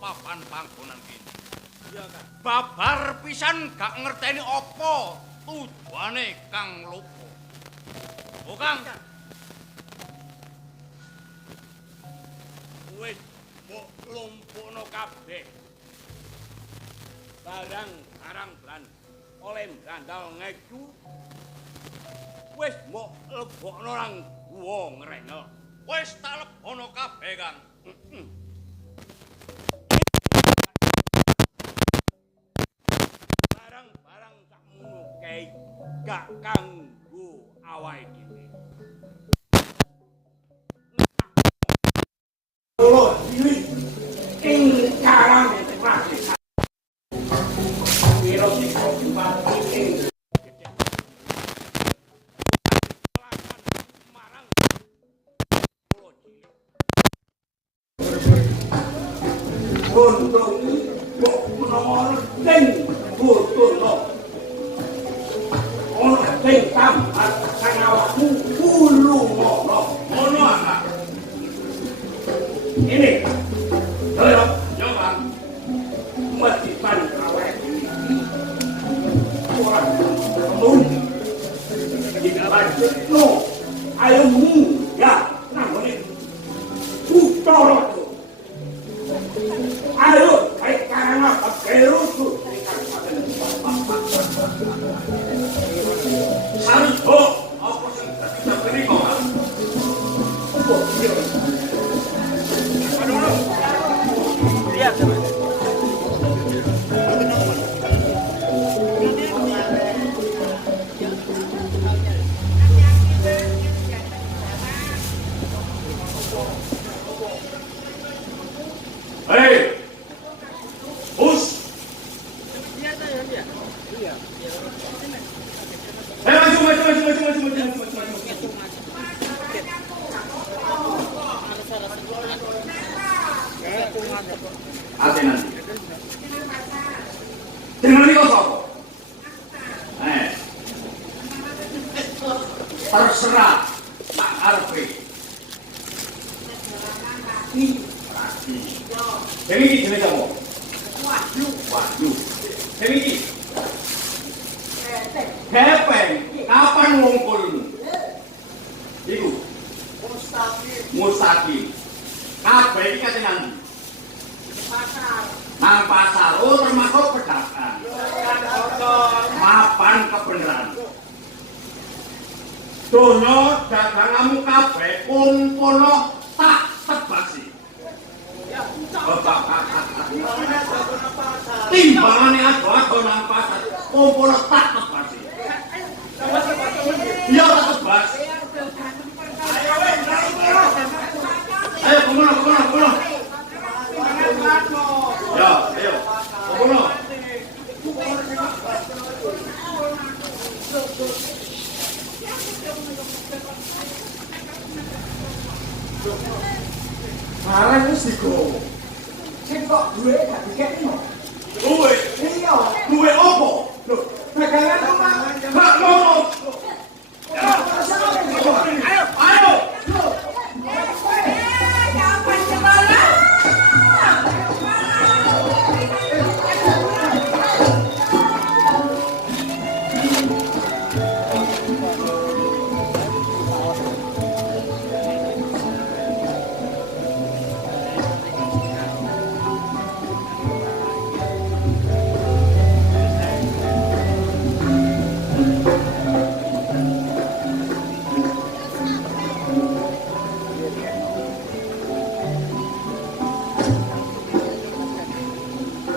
papan panggonan kene. Iya, Kang. Babar pisan gak ngerteni apa tujuane Kang Lopo. Oh, Kang. Wis mbok lumpukno kabeh. Barang-barang oleh brandal ngeju. Wis mbok lebokno nang guwa ngrenel. Wis tak lebono kabeh, Kang. Barang-barang sakmono kae gak kanggo awake dhewe. Lho, iki ing karang Mas. Kira sing mati ing Gondong kok menawa ning botono. Ono sing tampat kang awakmu kulo ngono. Ngono ana. Ini. Yo, Bang. Mesti pan awake iki. Ora mung. Jika lanjut no, ayo ya, nang ngene. Utara. Ayo, baik karena berusuh. Harus apa sih kita beri kok? Aduh, lihat teman. Hei, bus. Iya. Hei, maju. Ate nanti. Dengan ini kosong. Terserah Pak Arfi. Demi jenis apa? Wahyu. Demi Hepeng. Kapan ngungkulmu? Iku. Mustaqim. Kabeh iki kate nanti. Pasar. Nang pasar. Oh, termasuk pedagang. Mapan kebenaran. Donya daganganmu kabeh kumpulno tak tebasi. Timbangannya ado nang pasar, kumpul tak tebasi. Iya tak tebas. Ayo kumpul. Ya, ayo kumpul. Barang wis digowo. Sing kok duwe gak dikekno. Duwe? Iya. Duwe opo? Lho, dagangan omah. Gak ngono. Ayo. Kapan sekolah?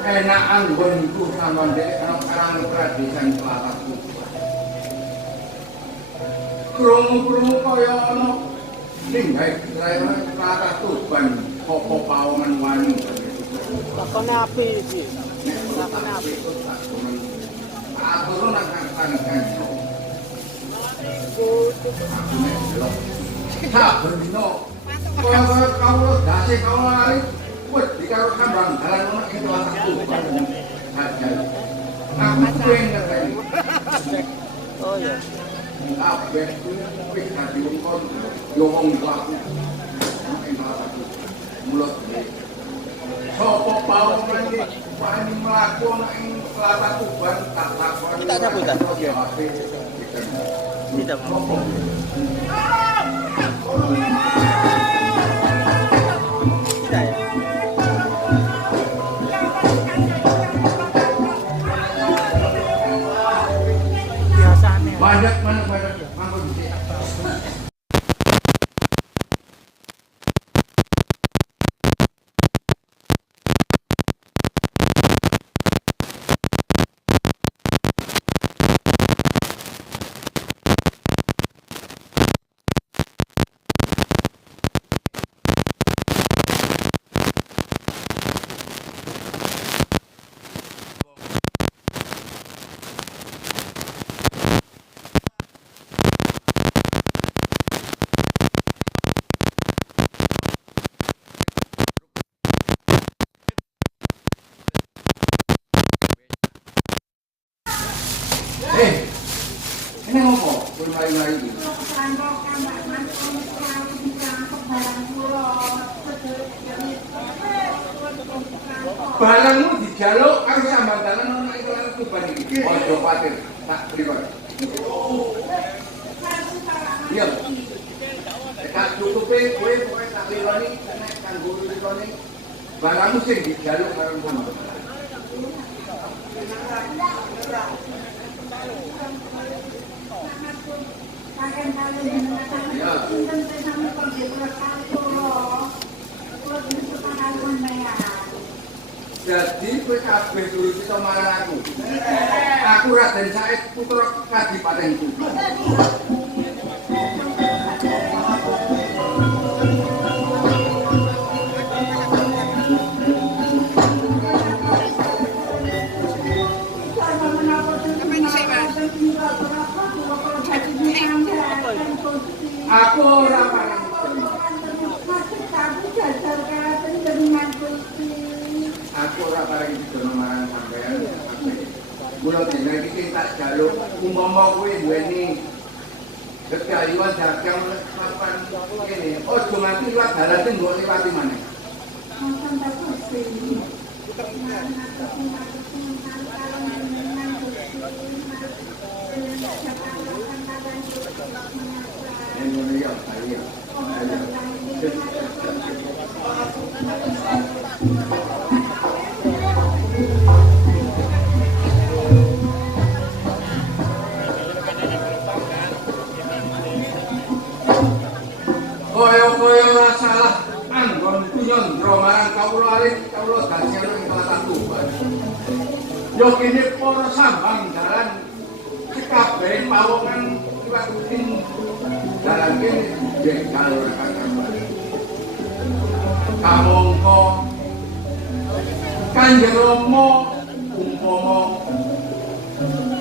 Enakan nggonku sampeyan dek karang tradisan Kelapa Tuban. Krungu-krungu kaya ana linggahe Kelapa Tuban apa pawongan wani. Lakone api iki. Lakone api. Aturun nang kan. Saben dina kaya kawula dase kawula ari wis dikaro kambang dalan ono ing Kelapa Tuban. Hajal. Aku pengen ngerti. Oh iya. Kabeh wis dadi wong yo wong tuaku. Ing Kelapa Tuban. Mulut Sopo bau lagi wani mlaku ana ing Selatan Tuban tak lakoni. Kita sambutan. Kita Sopo? kita ya. Biasanya. Banyak banyak. Ampun. Ini ngopo? Kuwi mari-mari iki. Barangmu dijaluk karo sambantalan ana ing Selatan Tuban iki. Ojo kuwatir, tak pripun. Iya. Tak tutupe kowe pokoke tak lironi nek kanggo lironi. Barangmu sing dijaluk karo ngono. Jadi kowe kabeh nurut kita marang aku. Aku Raden Said putra Kadipatenku. Aku ora pareng. Aku ora pareng didono marang sampean. Mula dina iki tak jaluk umpama kowe duweni gegayuhan dagang papan kene. Ojo nganti liwat dalan sing mbok liwati maneh. Iya. Kaya ora salah anggonku nyandra marang kawula alit kawula dadi ana ing Selatan Tuban. Yo kene para sambanggalan kabeh pawongan liwat ing dalan kene jegal ora kabar. Kamangka Kanjeng Rama umpama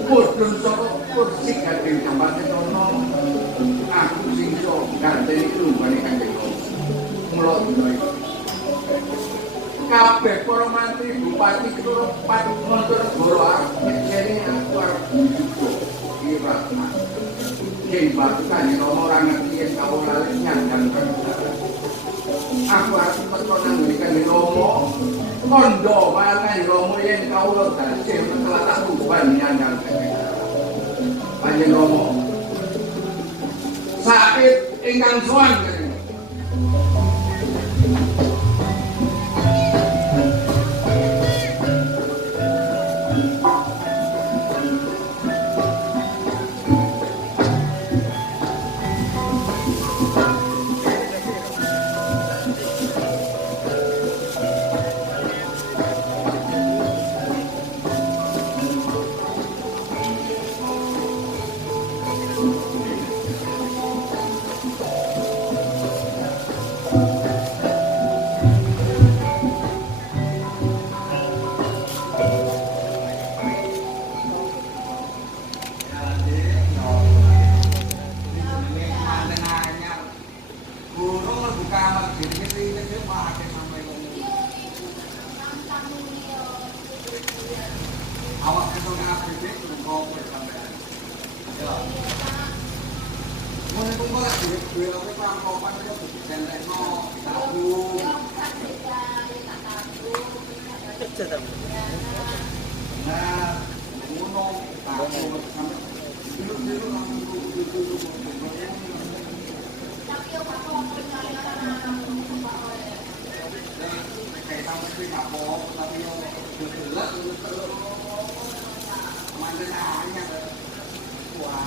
mudhun saka kursi Kanjeng Jampatena aku sing iso ganteni lumbane Kanjeng Rama. Mula iki kabeh para mantri bupati keloro Mancanegara arep ngene aku arep kira yen batu Kanjeng Rama ora ngerti yen kawula nyandang aku arep metu nang Kanjeng Rama kondo marang Kanjeng Rama yen kawula dadi Selatan Tuban nyandang Kanjeng Rama sakit ingkang sowan. Tetap. Nah, ngono tak sampe dulu langsung dulu. Tapi yo Pak kok kayak sampe kuwi Pak kok tapi yo gelap manten anyar. Wah.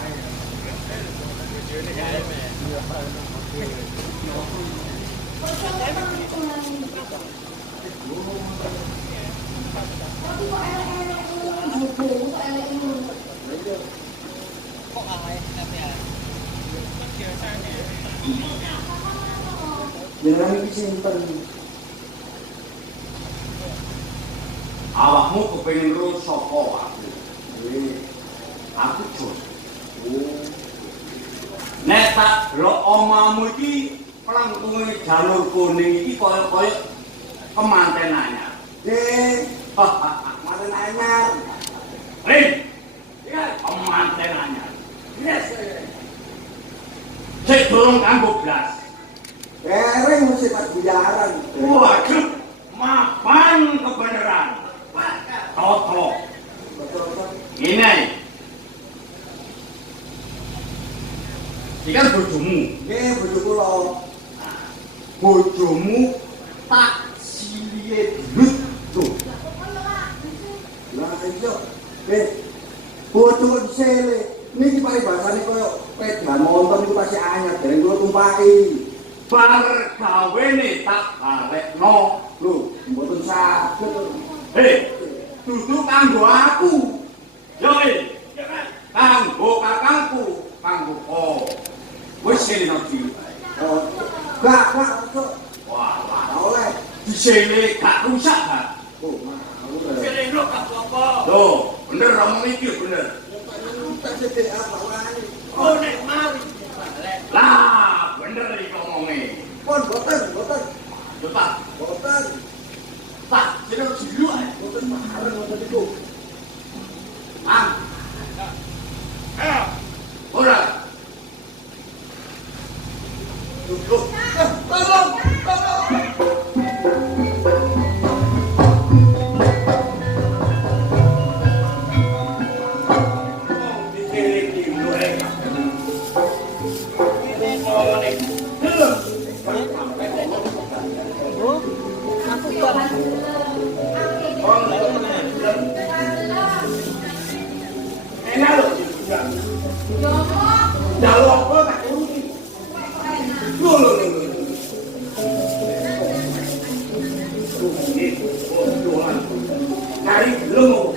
Videone gawe Jangan disimpan. Awakmu kepengin ro sapa aku? Aku Jos. Nek tak delok omamu iki plangtunge jalur kuning iki kaya-kaya kemanten anyar. Manten anyar. Rin. Ya, kemanten anyar. Yes. Cek durung kanggo blas. Kereng mesti pas biaran. Waduh, mapan kebenaran. Toto. Ini. Iki kan bojomu. Nggih, bojo kula. Bojomu tak silihe dlut tuh. Lah iya. Bojo kok disele. Niki paribasane koyo pedan motor niku pasti anyar dereng kula tumpaki. Bar gawene tak balekno. Lho, mboten saged. Hei, dudu kanggo aku. Yo, kanggo kakangku, kanggo kok. Wis sene iki. Gak, Wah, oleh. disele gak rusak gak? Oh, mau. Sele no gak apa-apa. Loh, bener omong iki bener. Tak sedek apa wae. Oh, nek mari balek. Lah, bener iki omonge. Pon boten. Cepat, Boten. tak jeneng jilu ae. Boten mareng ngoten niku. Ah. Ora. Loh, tolong. Enak loh, jalur apa tak urusi. Loh. Cari belum?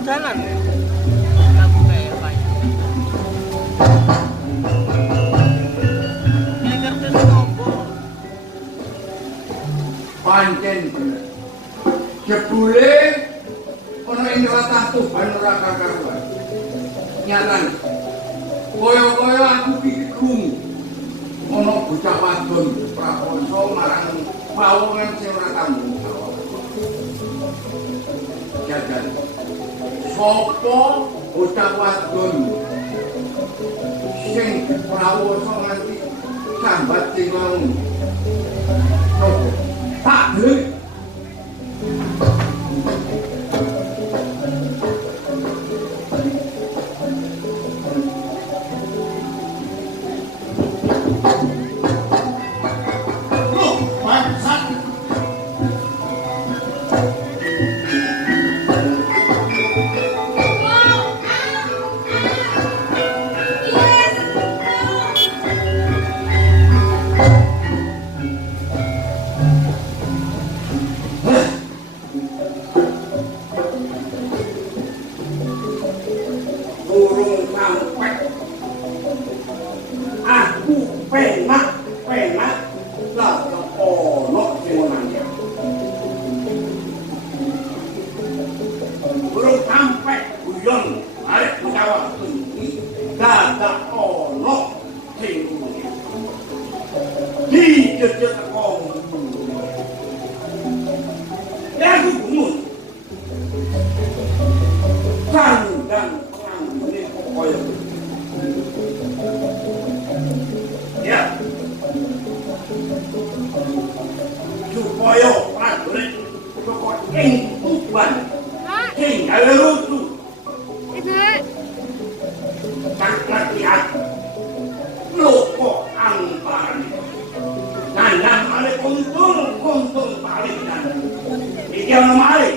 Jalan. Lagu kayak apa ya? Ini kertas nombor. Pancen bener. Jebule ana ing latah Tuhan ora kakaruan. Nyatan. Kaya-kaya aku iki krungu. Ana bocah wadon prakonso marang pawongan sing ora tanggung jawab. Jajan. Sopo bocah wadon sing prawoso nganti sambat sing mau. Tak beli. supaya prajurit kok ing tujuan sing gawe rusuh tak ngerti aku loko angkaran nandang kali kuntul balik dan iki ana mari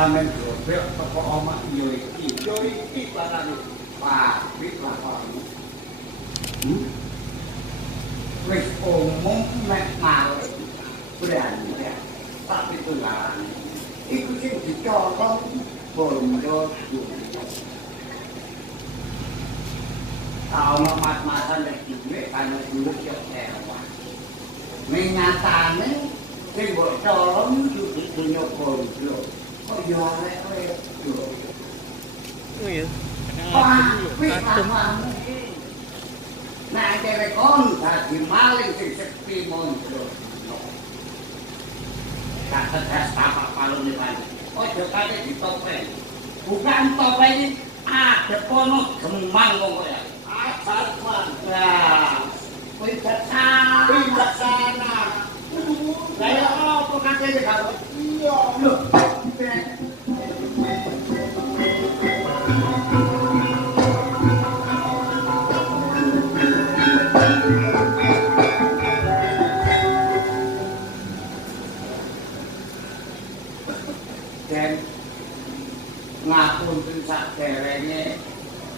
sampeyan grobek teko omah yo iki barane pabrik lakonan wis omong nek malih berani ya tapi tunggalan iku sing dicolong bondo dunya ana mas-masan nek duwe kan dulu yo ewah menyatane sing mbok colong dunya bondo kok yo arek lho. Oh iya. Nah, cewek kon dadi maling sing sepi mondro. Tak tegas tapak palune wae. Ojo kate ditopeng. Bukan topeng ada kono gemang wong ya. Asal warga. Bijaksana. Saya apa kate karo? Iya. Lho. Dan ngapunten saderenge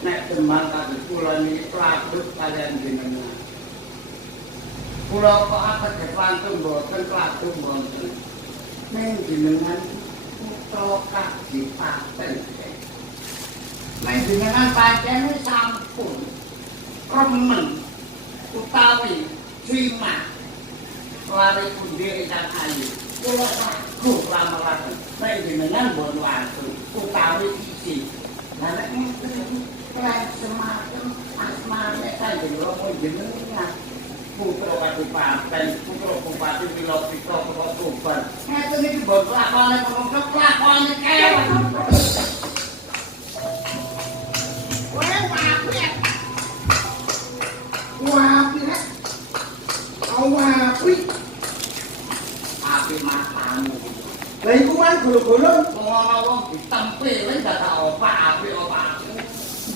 nek Demang kados kula niki pladut kalian jenengan. Kula kok ateges wantun mboten pladut mboten. Ning jenengan putra kadipaten. Nek jenengan pancen sampun remen utawi simak lari pundi ingkang ayu. Kula ragu lamaran. Nek jenengan mbon watu utawi isi. Lah nek klan semacam asmane kanjeng Rama jenengan putra kadipaten, putra bupati Wilopika kota Tuban. Ngeten iki mbon lakone lakone kewan. Api matamu. Lah iku wae golo-golo wong ditempel dadak opak.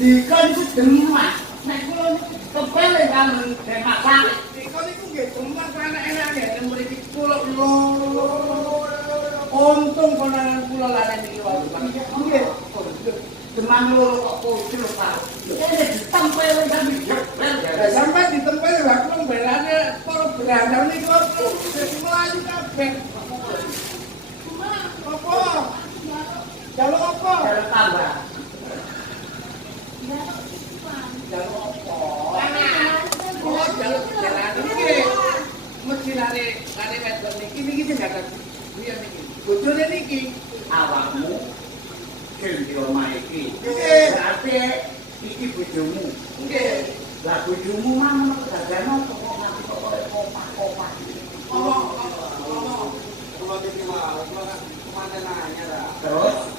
Dikon iku demak. Nek kula tempel kan masak. Dikon iku nggih demak enak-enak nggih mriki kula lho. Untung konangan kula laren iki wae. Nggih. Demang loro kok kucul Pak. Ini ditempel kan dijebel. Lah sampe ditempel lha kula mbelane para berandal niku dadi mlayu kabeh. Apa? Jaluk apa? Jaluk tambah. Jaluk apa? Oh, jaluk jalan iki. Mestilane kane wedok niki sing gak biyen niki. Bojone niki awakmu sing di omah iki. Berarti iki bojomu. Nggih. Lah bojomu mang kedadean apa kok nganti kok kopak-kopak. Kalau iki mau kemana nanya lah. Terus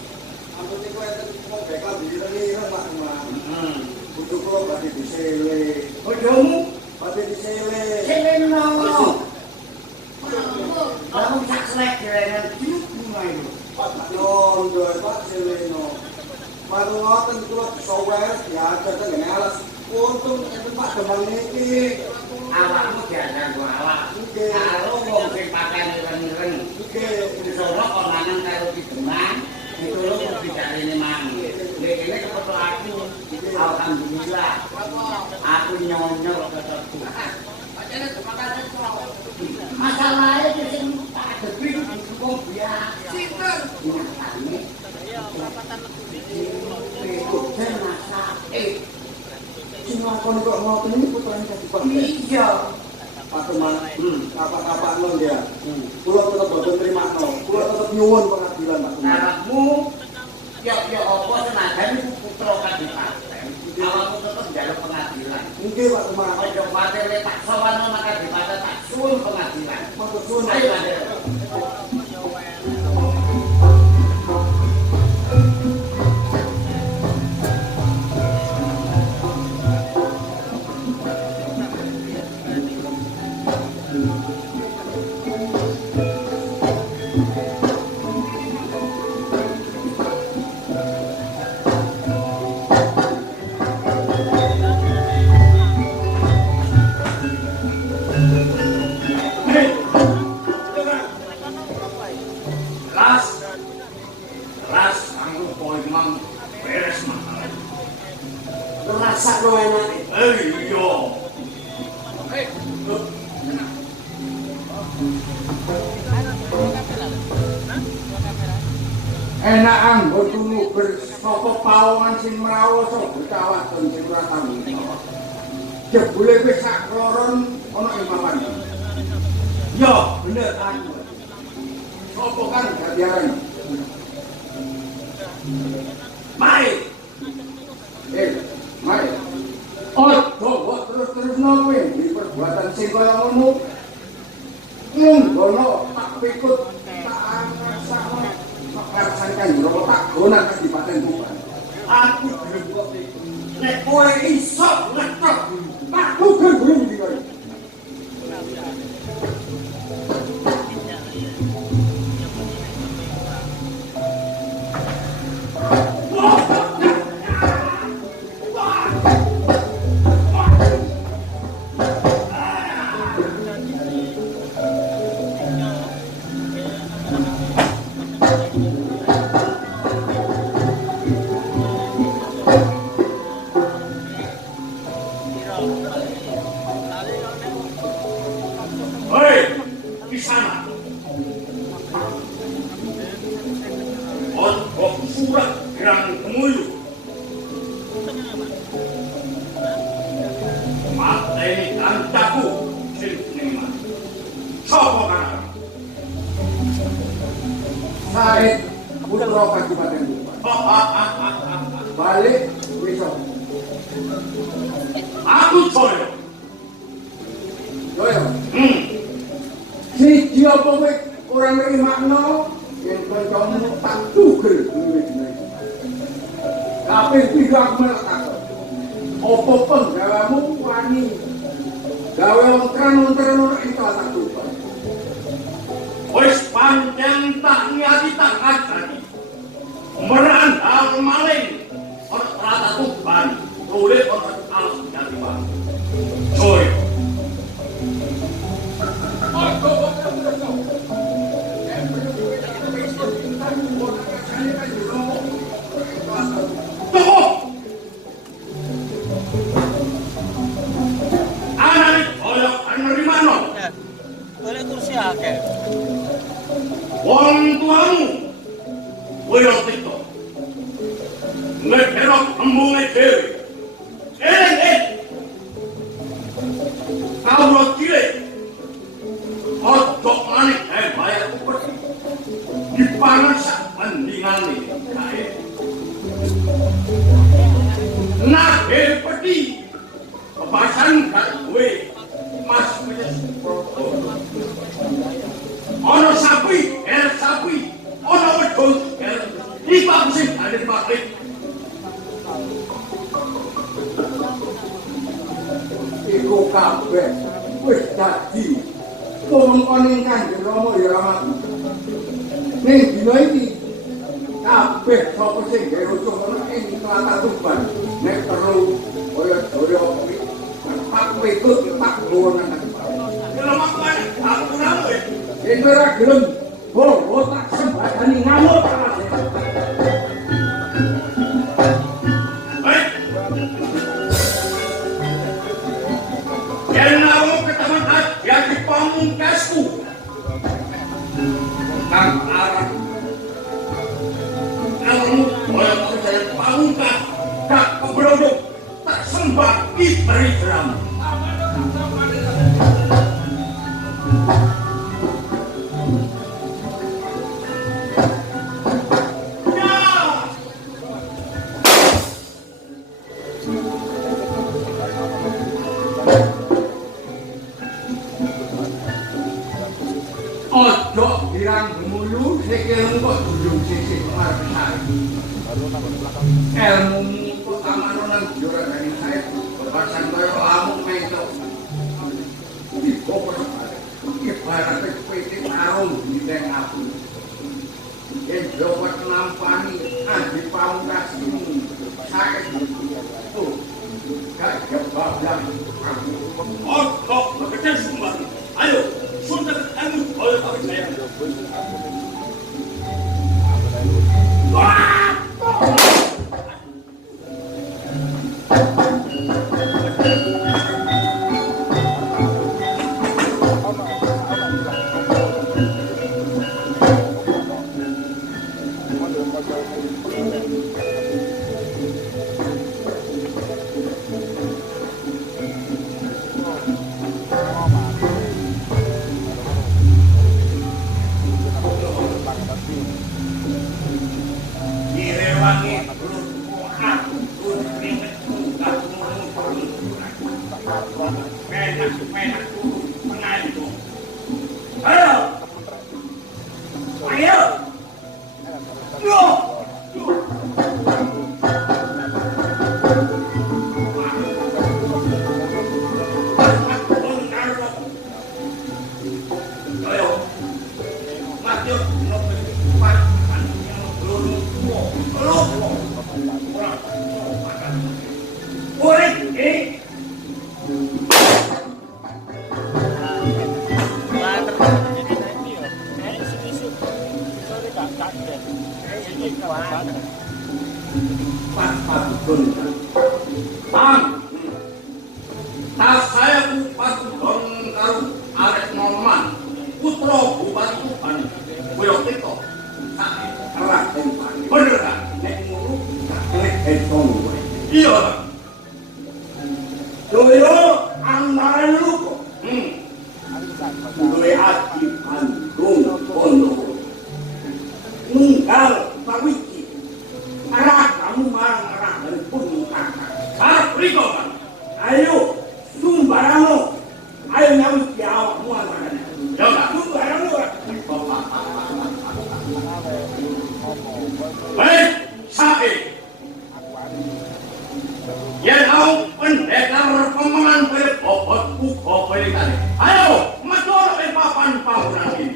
aku niku enten mau bekal diri kan Pak Mas. Bojoku badhe disele. Bojomu badhe badhe disele. Seleno. Kamu sak selek kira-kira diluk mulai. Yondo Pak Seleno. Baru ngoten kula sower diajar teng alas. Untung enten Pak Demang niki. Awakmu diajar go awak. Nggih. Karo wong sing pakane ireng-ireng. Nggih. Disono konangan karo Demang. Ditulung bicarane mang. Kene kepethuk aku. Alhamdulillah. Aku nyonyol ketemu. Pacane kepakane kok. Masalahnya sing tak depi cukup biasa. Sinten? Ya, perapatan Itu ben masake. Sing lakon kok ngoten iki putrane dadi Pak. Iya. Pak Demang, kapak-kapak lo ya. Kula tetep boten trimakno. Kula tetep nyuwun pengadilan Pak Demang. Awakmu ya apa senajan iku putra kadipaten. Awakmu tetep njaluk pengadilan. Nggih Pak Demang. Aja kuwatir lek tak sowan nang kadipaten tak suwun pengadilan. Matur suwun. Ayo Pak. Ras anggo poe mang beres mahal. Rasakno enake. Iya. Enak anggo tunu bersapa pawongan sing mrawasa betawaton sing ora tahu. Jebule wis sak kloron ana ing papan. Yo, bener aku. Sopo kan dadi aran? Mai. Mai. Ojo kok terus-terusno kowe di perbuatan sing kaya ngono. Ngono tak pikut tak angasakno. Makasane kan jero tak gonan kadipaten Tuban. Aku gelem kok. Nek kowe iso ngetok, Tak gelem iki kowe. hei, di sana. Untuk surat yang kemuyu. Mata ini kancaku, Silpuniman. Sopo kan? Said putra Kadipaten Tuban. Balik besok. Aku Joyo. Joyo. Siji apa kowe ora nrimakno yen kancamu tak tugel duwe-duwe. Kaping 3 aku melekak. Apa penggawamu wani gawe ontran-ontran ing tak Tuban. Wis pancen tak niati tak kajani. Merandal maling ora rata Tuban, oleh ora alas jatiwan. Joyo. Tunggu! Anak Joyo kan merimano. boleh kursi akeh. Wong tuamu, koyo tito. Ngekerok embunge dhewe. Kawula cilik. Ojo manik bayar upeti. Dipangan sak bandingane kae. Nage peti. Kepasan gak kowe. Mas punya ono sapi, ono wedhus, iki sing ada pabrik. Iku kabeh kabeh wis dadi wewengkoning Kanjeng Rama ya Rama. Ning dina iki kabeh sapa sing gawe rusuh ana ing Tlatah Tuban nek perlu kaya Daya kuwi tak wekut tak gowo nang Kalau aku nang yen ora gelem oh tak sembadani ngamuk jadi pamungkasku kang arah kamu boleh percaya pamungkas tak keberodok tak sembah di perigram ojo dirang mulu sikil kok dudung sisik marah ilmu kok tamano nang jora dari saya bahasan kaya lamuk mentok di kopor ibarat petik arung di teng aku yen dapat nampani adi pamungkas ini sakit tuh gak jebak ojo bekerja semua ayo sudah kamu boleh percaya tas saya Bupati Donggaro Arek Norman putra Bupati Tuban Boyotito kerah tempat bener kan nek ngono tak kelek entong iya Doyo anggaran lu kok duwe ati andung kono nunggal pawiki arah kamu marang-arah dari pun kakak harap riko kan ayo sumbarangmu ayo nyawit di awakmu anggarannya ya enggak sumbarangmu baik sae yang mau pendekar pemenang berbobotku kopelikan ayo mencoro papan bangunan ini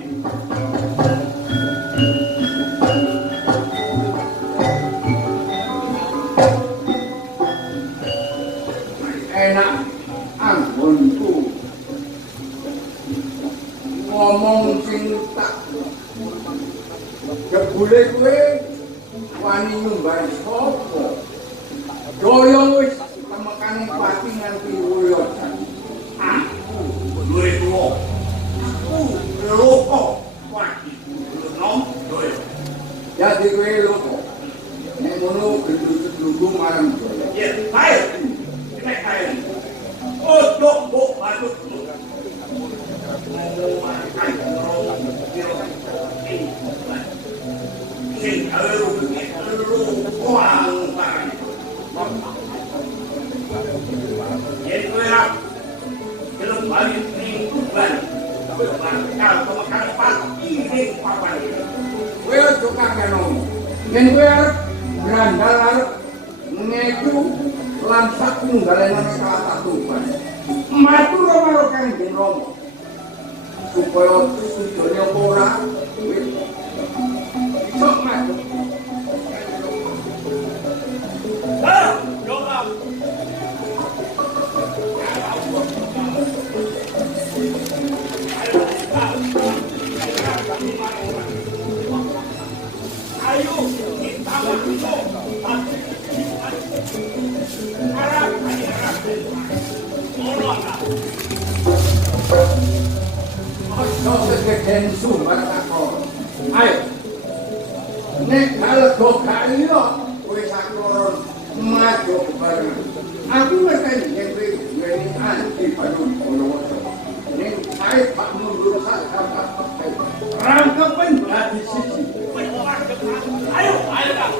enak anggonku ngomong sing tak jebule kowe wani nyumbang sapa Doyo wis temekane pati nganti wuyosan aku duwe tuwa aku loko wani nom Doyo jadi kowe loko nek ngono gendut-gendut marang Doyo ya baik nek kae ojo mbok batut sing Yen kowe ra gelem bali ning Tuban, kowe bakal pemekar pati ning papan iki. Kowe aja kakeno. Yen kowe arep brandal arep ngeju lan sak tunggal nang Tlatah Tuban. matur karo Kanjeng Rama supaya sedaya ora iso matur. Ayo kita masuk. Harap, harap. Ojo segeden sumber takon. Ayo. Nek kalego gak iya, kowe sakloron maju bareng. Aku ngerti yen kowe duweni anti panu Bondowoso. Ning ae Pak mundur sak rangkepen dadi siji. Ayo, ayo Kak.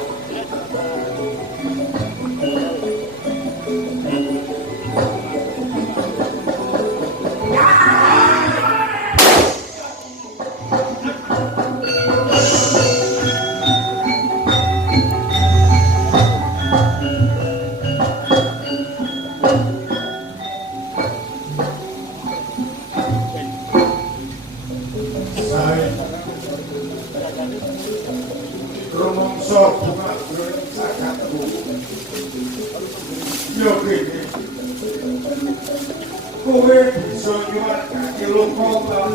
Kowe bisa nyuwakake luka lan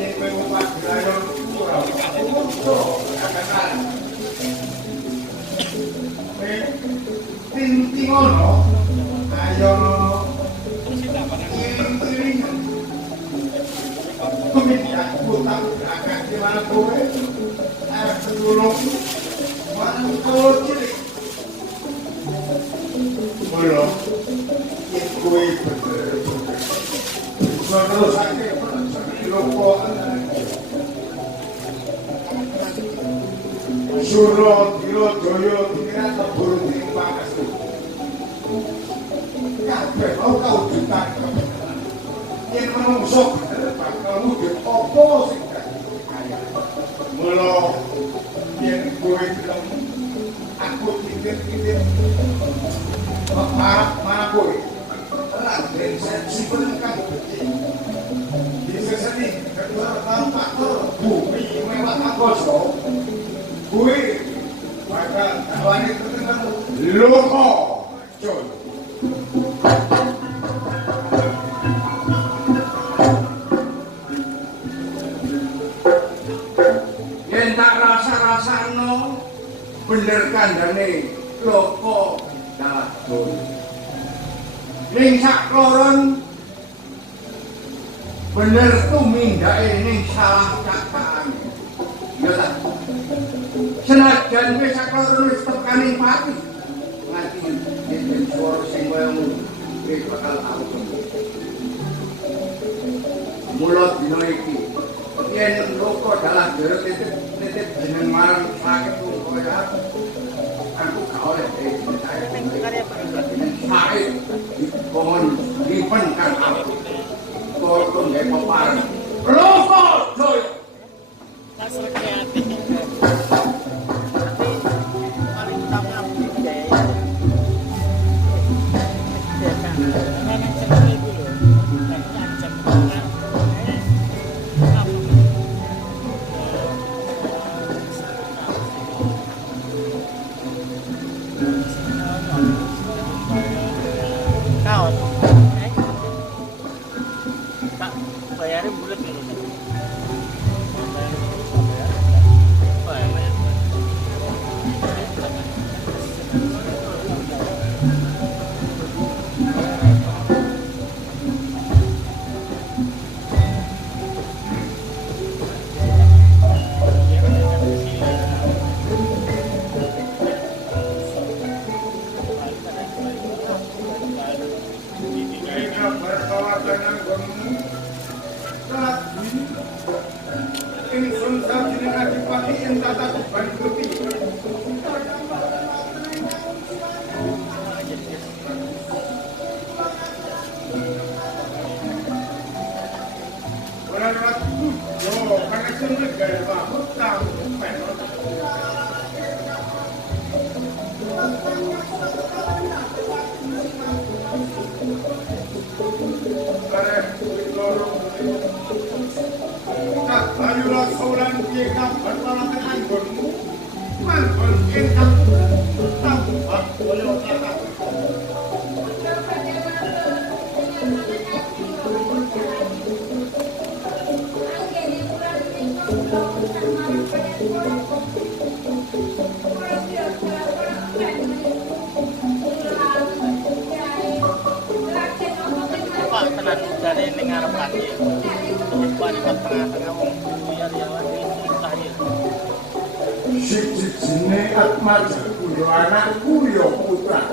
yen kowe umat layon ora katakan ting ono ayo iring-iringan kemudian utang akan gimana kowe sedulung mana kowe cilik belum kowe terus sakit lupa Suro, Dilo, Joyo, Dikira, Tebur, Dikimpangas kabeh kau ditangkap yen menungso bakal wujud apa sing kaya mula yen kowe gelem aku titik-titik mana kowe lan sensi penengkang bisa seni kedua tampak bumi mewah angkoso kowe bakal kawane terkenal loko coy yen tak rasa-rasano bener kandhane loko dadon ning sakloron bener tumindake ning salah cakane ya ta senajan wis sakloron wis tekaning pati nganti yen swara sing kaya ngono wis bakal tau mula dina iki yen loko dalah derek titip jeneng marang sakit kaya aku gak oleh sakit pohon dipen kan aku kok nggak papar loko joy Pasar kreatif. Paling utama budaya. Karena seperti itu loh. Karena jam makan. Kaos. Tak bayarin bulat dulu. Tak ayulah seorang kiekam berpalakan anggonmu, manggon ingkang tampak oleh kata. Pak tenan dari ning ngarepan ya. Pak di tengah-tengah wong biar ya lagi susah ya. Siji-sijine Atmaja kuyo anakku yo putra.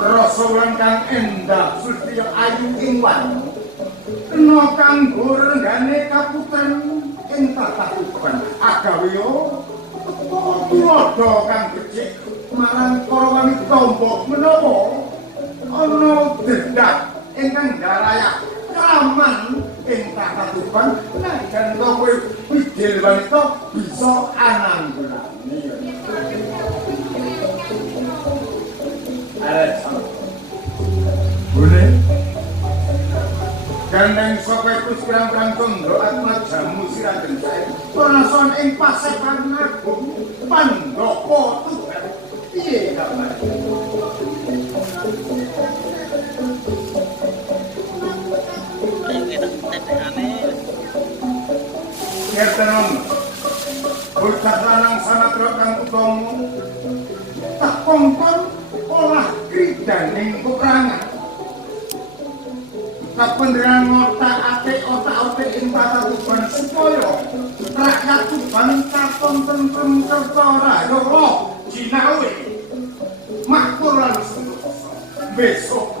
Rasa kang endah Sultiya Ayu Ingwan. Kena kanggo renggane kaputren ing tatakuban agawe yo tulodo kang becik marang para wanita tombok menawa ana dedak ingkang dalayak kaman ing tatakuban najan to kowe widil wanita bisa ananggurane. Boleh gandeng saka iku pirang-pirang tondo Atmaja musiraden sae panason ing paseban agung Pandhapa Tuban. Piye kabar? Ayo kita tetekane. Ngertenon bocah lanang sanadra kang utama tak kongkon olah kridaning peperangan. Kapenderan ngotak-atik otak-otak ing Tatakuban supaya rakyat Tuban katon tentrem kerta raya roh jinawe makmur lan sentosa. Besok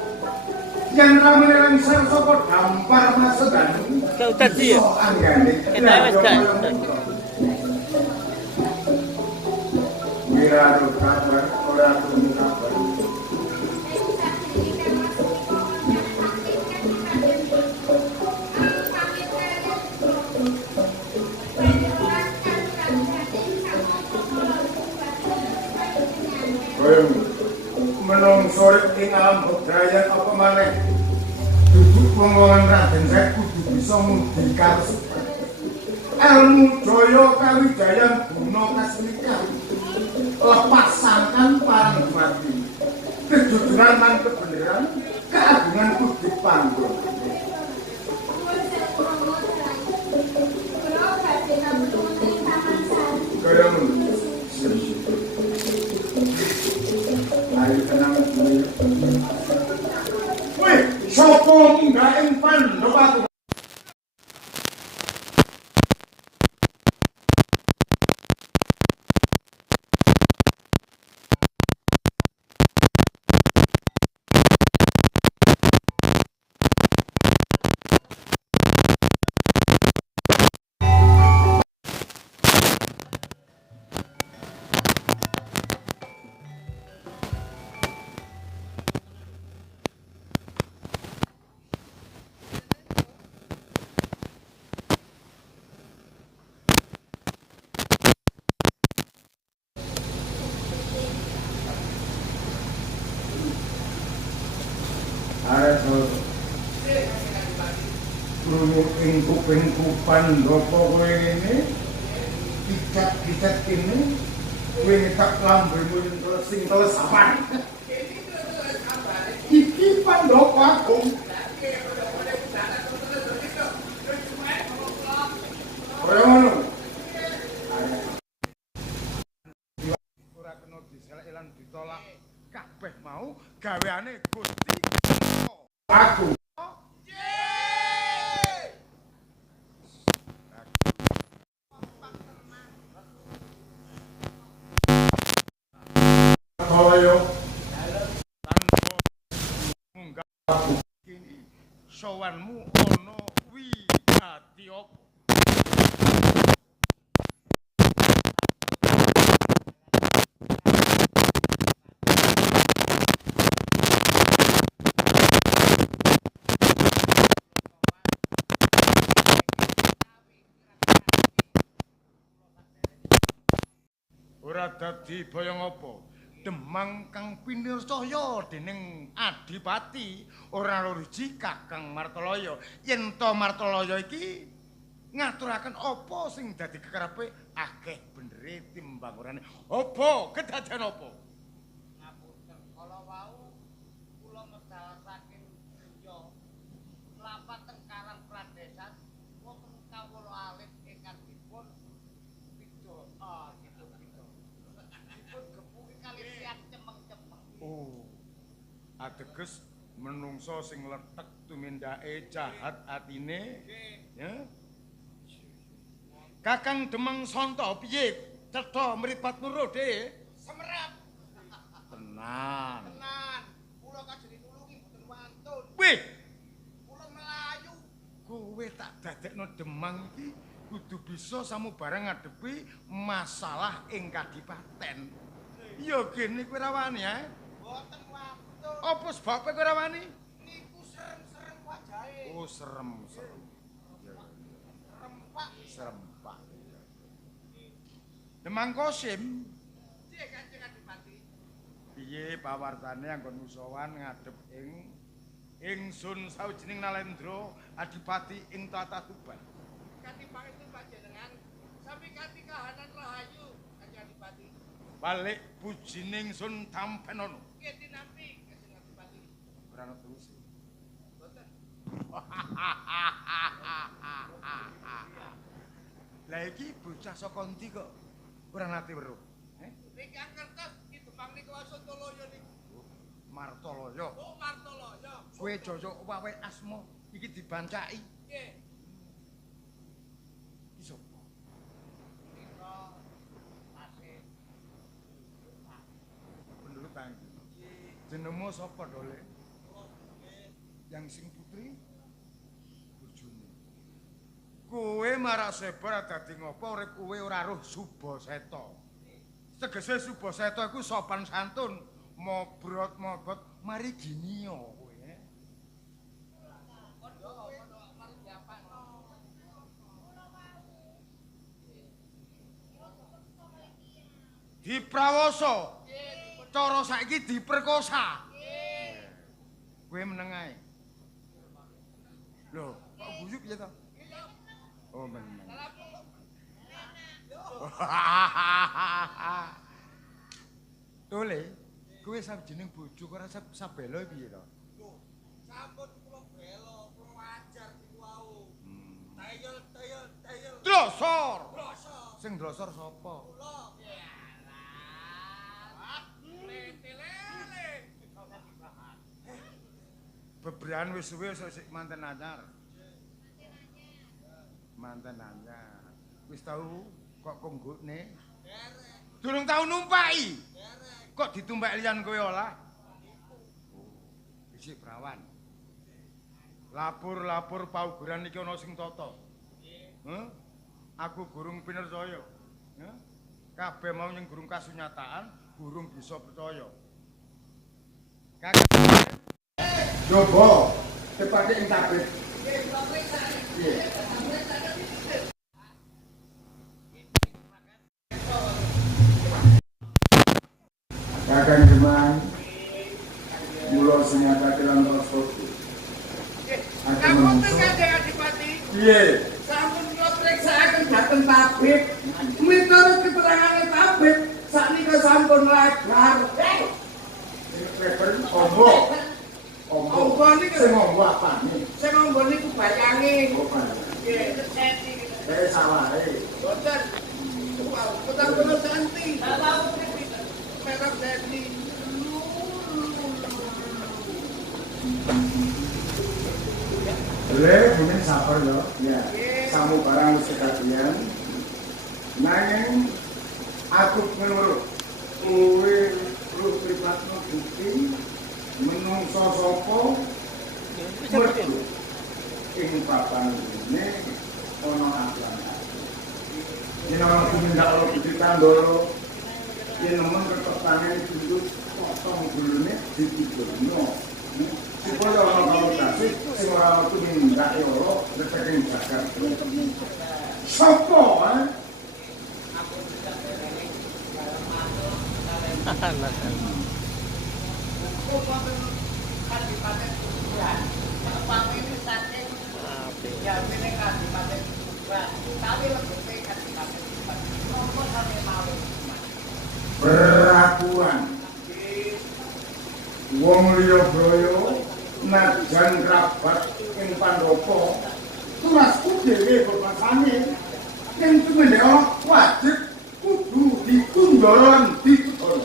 yen ramene lengser saka dampar masedan Kau tadi ya. Kita wis gak. Mira kabar ora tunu kabar. Menungso ing alam budaya apa maneh duduk wong-wongan Raden saya kudu bisa mudi karesupan ilmu jaya kawijayan guna kasmika lepas sangkan parang mati kejujuran lan kebenaran keagungan kudu panggon kaya menurut ayo tenang dulu. Wih, sapa munggah ing Pandhapa. Ing kupingku Pandhapa kowe ngene icat-icat kene kowe tak lambemu sing telesapan iki Pandhapa Agung ora ngono ora kena diselek lan ditolak kabeh mau gaweane Gusti Agung. Kaya tanpa munggah kini sowanmu ana wigati apa? Ora dadi boyong apa? Demang kang pinircaya dening Adipati ora luriji Kakang Martalaya. Yen to Martalaya iki ngaturaken apa sing dadi kekarepe akeh benere timbang orane. Apa kedadean apa? Ngapunten kala wau kula medal saking Sunja mlapat teng Karang Prandesan wonten kawula alit ingkang dipun pidha dipun gepuki kali siap cemeng-cemeng. Oh. Ateges menungso sing letek tumindake jahat atine. Ya. Kakang Demang Santa piye cetha mripat Nurode? Semerap. Tenan. Tenan. Kula kajeng nulungi mboten wantun. Wih, Kula melayu. kowe tak dadekno Demang iki kudu bisa samubarang ngadepi masalah ing kadipaten. Ya gene kowe ra wani ae. Mboten wantun. Apa sebabe kowe ra wani? Niku serem-serem wajahe. Oh, serem-serem. Rempak. Serempak. Demang Kosim, Piye Kanjeng Adipati? piye pawartane anggon musawan ngadhep ing ingsun sawijining Nalendra Adipati ing Tata Tuban. Kanthi pangestu panjenengan sami kanthi kahanan rahayu Kanjeng Adipati. Balik pujining sun tampen ana. Nggih dinampi Kanjeng Adipati. Ora ana terus. Mboten. Lah iki bocah saka ndi kok ora nate weruh? Niki ngertos iki Demang niku Asantolaya niku. Martalaya. Oh Martalaya. Kowe jaya wae asma iki dibancaki. Nggih. Iki sapa? Nika tasih Penduduk tangki. Jenengmu sapa, Dole? Yang sing putri? Bojone. Kowe marak sebar dadi ngopo urip kowe ora roh Subaseta. Tegese Subaseta iku sopan santun, mobrot mobot mari gini yo kowe. Diprawoso. Cara saiki diperkosa. Kowe meneng ae. Lho, kok guyu piye to? Oh, meneng. Tole, kowe sawijining bojo kok ora sabelo piye to? Sampun kula bela, kula wajar niku wau. Tayel. Drosor. Rasa Sing drosor sapa? kula. Lele. Bebrahan wis suwe sik manten anyar. Manten anyar. Wis tau kok konggone? Derek. Durung tau numpaki. Kok ditumpaki liyan kowe olah? Isik prawan. Lapur-lapur paugeran iki ana sing tata. Heh? Aku gurung pinercaya. Heh? Kabeh mau ning gurung kasunyataan, gurung bisa percaya. Kakek. Coba tepate ing tabet. Nggih. Kakang Demang mula sinyatake lan prosoku. Sampun Kanjeng Adipati. Piye? Sampun kula priksaaken dhateng tabib. Miturut keterangane tabib, saknika sampun lebar. Lebar ombo. Ombo niku Sing ombo apane? sing ombo niku bayange. Oh, Pak. Nggih, senti. Sawahe. Boten. Wow, betul-betul senti. Bapak merah senti. Le, mungkin sabar yo. Ya. Samu barang wis kekajian. Nanging aku ngeluruh. Kowe ruh privatno bukti menungso sapa mergo ing papan ini ana aturan. Yen ana tumindak ora ditandoro yen nemen ketane duduk potong gulune ditidurno. Supaya ana komunikasi sing ora tumindak ya ora rekening jagat. Sopo Kadipaten Tuban. Pang ini saking ya ini Kadipaten Tuban. Tapi lebih Kadipaten Tuban. Nopo sampe mawon. Peraturan wong liya braya najan rabat ing Pandhapa tulasku dhewe bebasane yen tumindha wajib kudu ditundara lan ditutur.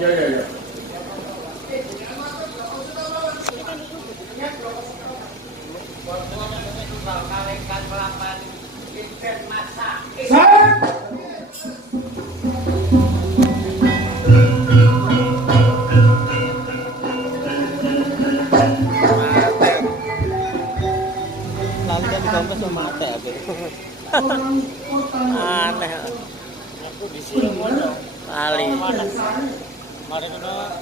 Ya. Kalikan kelapan Dinten Masak. Lalu kan dikompres sama mate aku. Aneh. Aku di sini ngono. Ali. Mari kena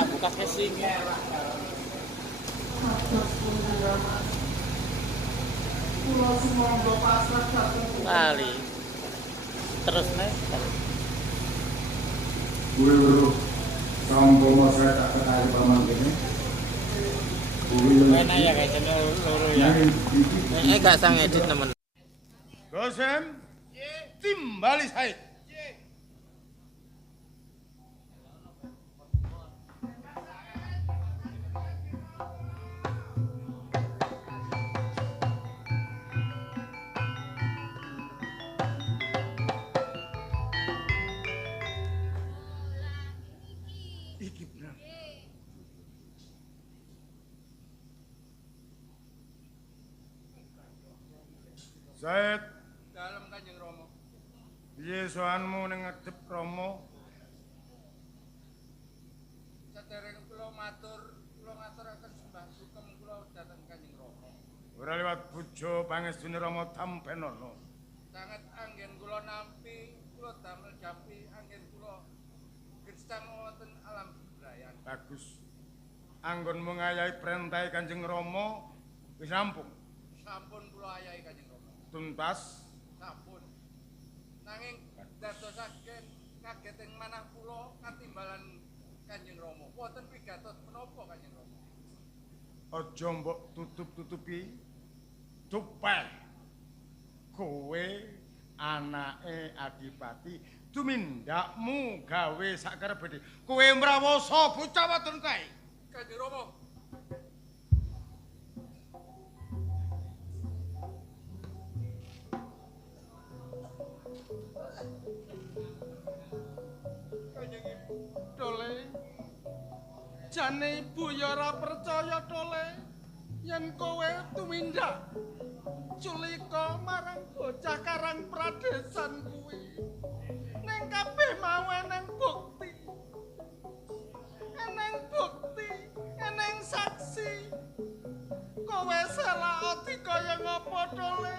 tak buka casing. Ali. Terus nih. Kuwi urus sampo saya tak ketahui paman kene. Enak ya kayak channel loro ya. Gak sang edit temen. Gosem. Timbali Said. Iki bener. Said, Dalam Kanjeng Rama. piye soanmu ning ngedep Rama? Sadereng kula ngaturaken sembah sugeng kula dhateng Kanjeng Rama. Ora liwat bojo pangestune Rama Tampenono. Sanget anggen kula nampi, kula damel jampi anggen kula gestang wonten alam Brayan. Bagus. Anggonmu ngayahi perintah Kanjeng Rama wis rampung. Sampun kula ayahi Kanjeng Rama. Tuntas. Sampun. Nanging dadosaken kageteng manah kula katimbalan Kanjeng Rama. Wonten pigatos menapa Kanjeng Rama? Aja mbok tutup-tutupi. Dupeh. Kowe anake Adipati tumindakmu gawe sakarepe dhewe. Kowe mrawasa bocah wadon kae. Kanjeng Rama. Kanjeng Ibu, Dole. Jane ibu ya ora percaya Dole yen kowe tumindak culika marang bocah Karang Pradesan kuwi. Ning kabeh mau eneng bukti. Eneng saksi. Kowe salah ati kaya ngapa Dole?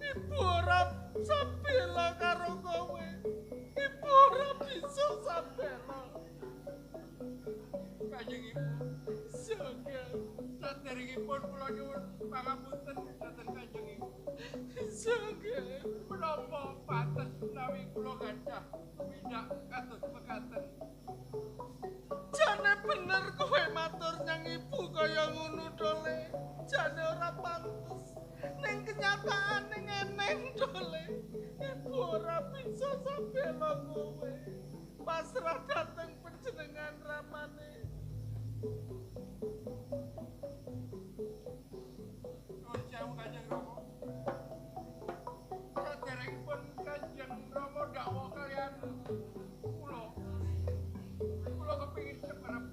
Ibu ora sabela karo kowe. Ibu ora bisa sabela. Kanjeng Ibu, saged saderengipun kula nyuwun pangapunten dhateng Kanjeng Ibu. Saged Menapa pantes menawi kula gadah tumindak kados mekaten? jane bener kowe matur nyang ibu kaya ngono Dole. Jane ora pantes. Ning kenyataane eneng Dole. Ibu ora bisa sabela kowe. Pasrah dateng panjenengan ramane. Nuwun sewu Kanjeng Rama. Saderengipun Kanjeng Rama dakwa kaliyan kula. Kula kepingin separap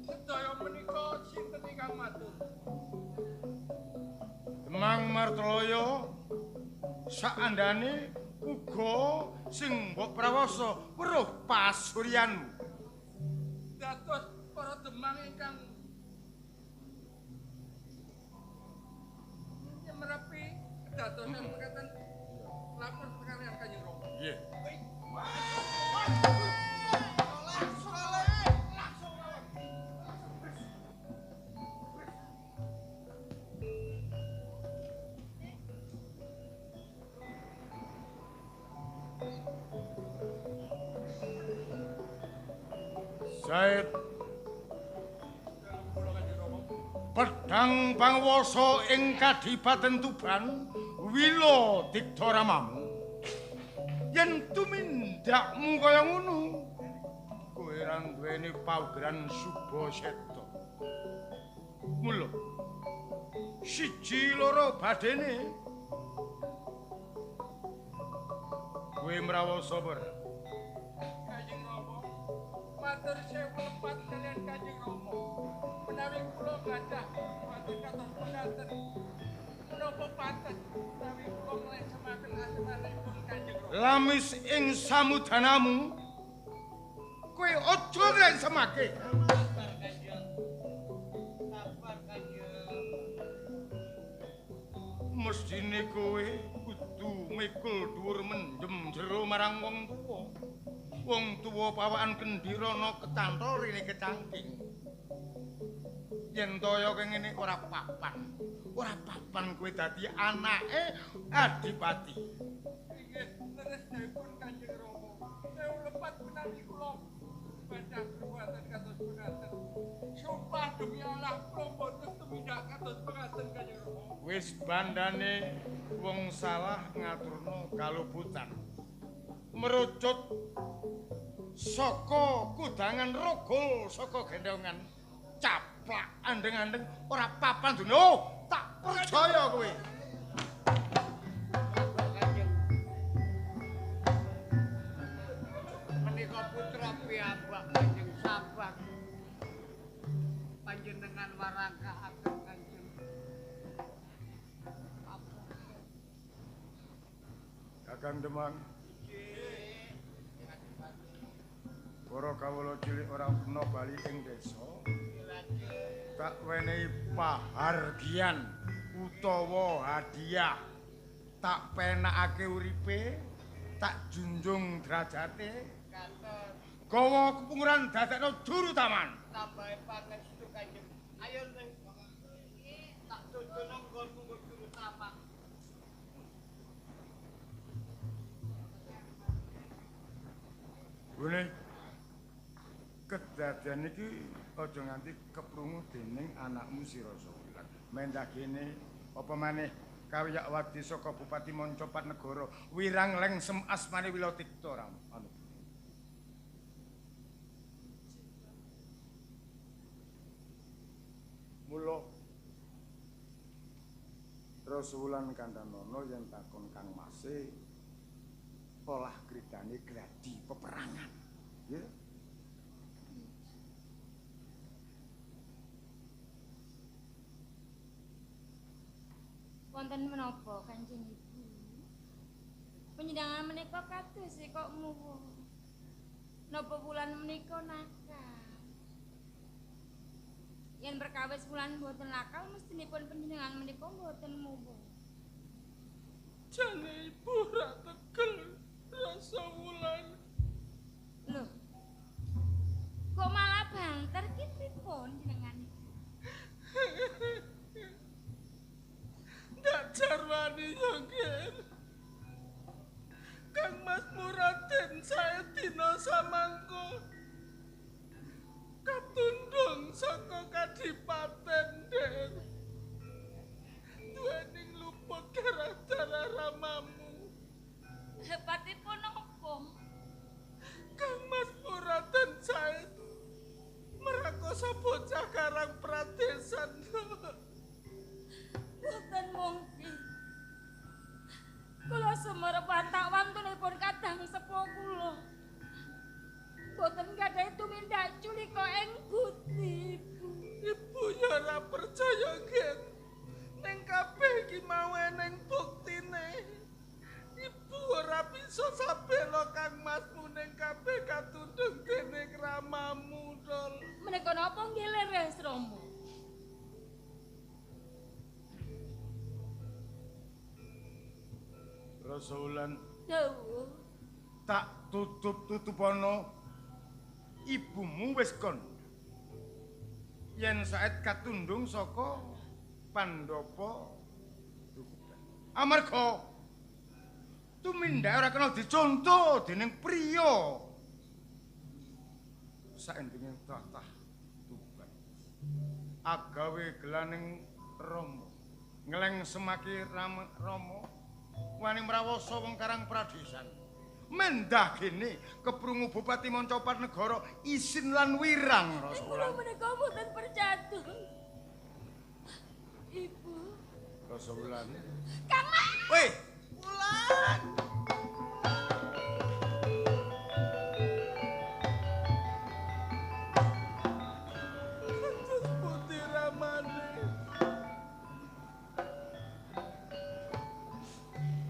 sedaya menika sinten ingkang matur. Demang Martoloyo saandane uga sing mbok prawasa weruh pasuryanmu. Dados para demang ingkang nyemerepi kedadosan mekaten lapor sekalian Kanjeng Rama. Nggih. Said pedhang pangwasa ing Kadipaten Tuban Wila Dikta Ramamu yen tumindakmu kaya ngono kowe ora duweni paugeran Suba Seta mula siji loro badene kowe mrawasa ora Kanjeng Rama, matur sewu lepat kalian Kanjeng Rama. Menawi kula gadah matur kados penganten. Menapa pantes menawi kula nglesemaken asmanipun Kanjeng Rama. lamis ing samudanamu kowe aja nglesemake mestine kowe kudu mikul dhuwur mendem jero marang wong tuwa. Wong tuwa pawakan kendhirana kecantol rene kecangking. Yen toya kene ora papan. Ora papan kowe dadi anake adipati. Inggih leres dipun Kanjeng Rama. Sewu lepat menawi kula badhe perbuatan kados penganten. Sumpah demi Allah kula boten tumindak kados penganten Kanjeng Rama. Wis bandane wong salah ngaturno kaluputan. Merucut saka kudangan rogol saka gendongan caplak andeng-andeng ora papan dunya. Oh, tak percaya kowe. Menika putra piyambak Kanjeng Sabak. Panjenengan warangkaken Kanjeng. Kakang Demang. Para kawula cilik ora kena bali ing desa. Tak wenehi pahargyan utawa hadiah. Tak penakake uripe, tak junjung derajate. Gawa kepunguran dadekno juru taman. Tambahe pangestu Kanjeng. Ayo ning tak tuntuno nggonmu guru taman. Bune kedadian iki aja nganti keprungu dening anakmu Sirasa Wulan. Mendah kene apa maneh kawiyak wadi saka Bupati Moncopat Negara Wirang Lengsem asmane Wila Dikta Ramamu. Mula Rasulan Kandhanono yen takon Kang Mase olah kridane gladi peperangan. Ya. Wonten menapa Kanjeng Ibu? Panjenengan menika kados kok muwuh. Napa wulan menika nakal? Yen perkawis wulan mboten nakal mestinipun panjenengan menika mboten muwuh. Jane ibu ora tegel rasa wulan. Loh. Kok malah banter ki pripun jenengan? Ndak jarwani yogen. Kang Mas Muradin saya dina samangko katundung saka Kadipaten Den. Duwening luput gara-gara ramamu. Hepatipun napa? Kang Mas Muradin saya merakosa bocah karang pradesan. Boten mungkin. Kula sumerep watak wantunipun kadang sepuh kula. Boten gadhahi tumindak culika ing budi Ibu. Ibu ya ora percaya gen. Ning kabeh iki mau eneng buktine. Ibu ora bisa sabela Kang Masmu ning kabeh katundung dening ramamu, Dol. Menika napa nggih leres Rama? Rasulan Dawuh. tak tutup-tutupana ibumu wis kon. Yen saet katundung saka Pandhapa Drupada. Amarga Tumindak ora kena dicontoh dening priya. Saendhinging tatah Tuban. Agawe gelaning Rama. Ngeleng semaki Rama wani mrawasa wong Karang Pradesan. Mendah gene keprungu Bupati Mancapat Negara isin lan wirang Rasulullah. Kula menika mboten percaya. Ibu. Rasulullah. Kang Mas. Weh, Wulan. Putih Ramane.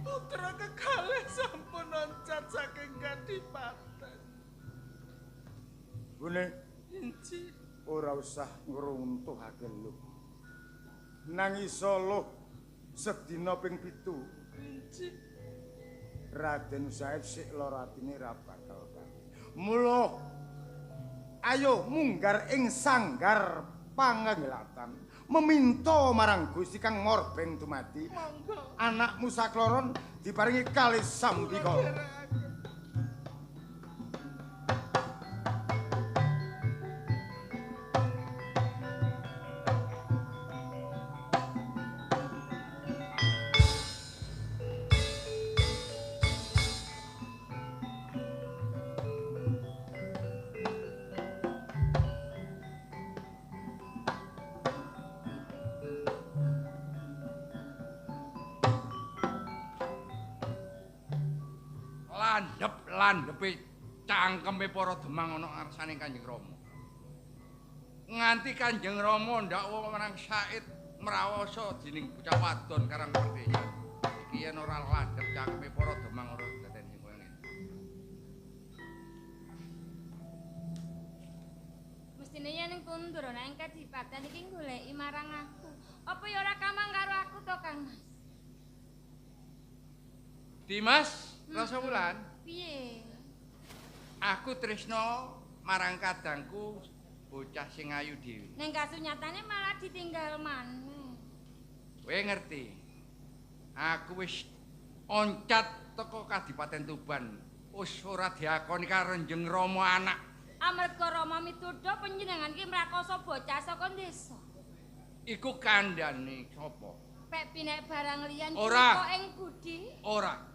Putra kekalih sampun oncat saking Kadipaten. Bune, Inci. ora usah ngruntuhake lu. Nang iso lu sedina ping 7. Inci. Raden Said sik lara atine ra bakal kali. Mula ayo munggar ing sanggar pangangelatan meminta marang Gusti Kang Morbeng dumadi anakmu sakloron diparingi kalih sambika. Landhepe cangkeme para Demang ana ngarsane Kanjeng Rama. Nganti Kanjeng Rama ndakwa marang Said mrawasa dening bocah wadon Karang Pradesan. Iki yen ora landhep cangkeme para Demang ora daden sing koyo ngene. Mestine yen ning kundur ana ing Kadipaten iki goleki marang aku. Apa ya ora kamang karo aku to, Kang Mas? Dimas, Rasa Wulan. Piye? Aku tresna marang kadangku bocah sing ayu dhewe. Ning kasunyatane malah ditinggal maneh. Kowe ngerti? Aku wis oncat teko Kadipaten Tuban. Wis ora diakoni karo Njeng Rama anak. Amarga Rama mituda panjenengan ki mrakosa bocah saka desa. Iku kandhane sapa? Pek pinek barang liyan Ora. kok ing budi. Ora.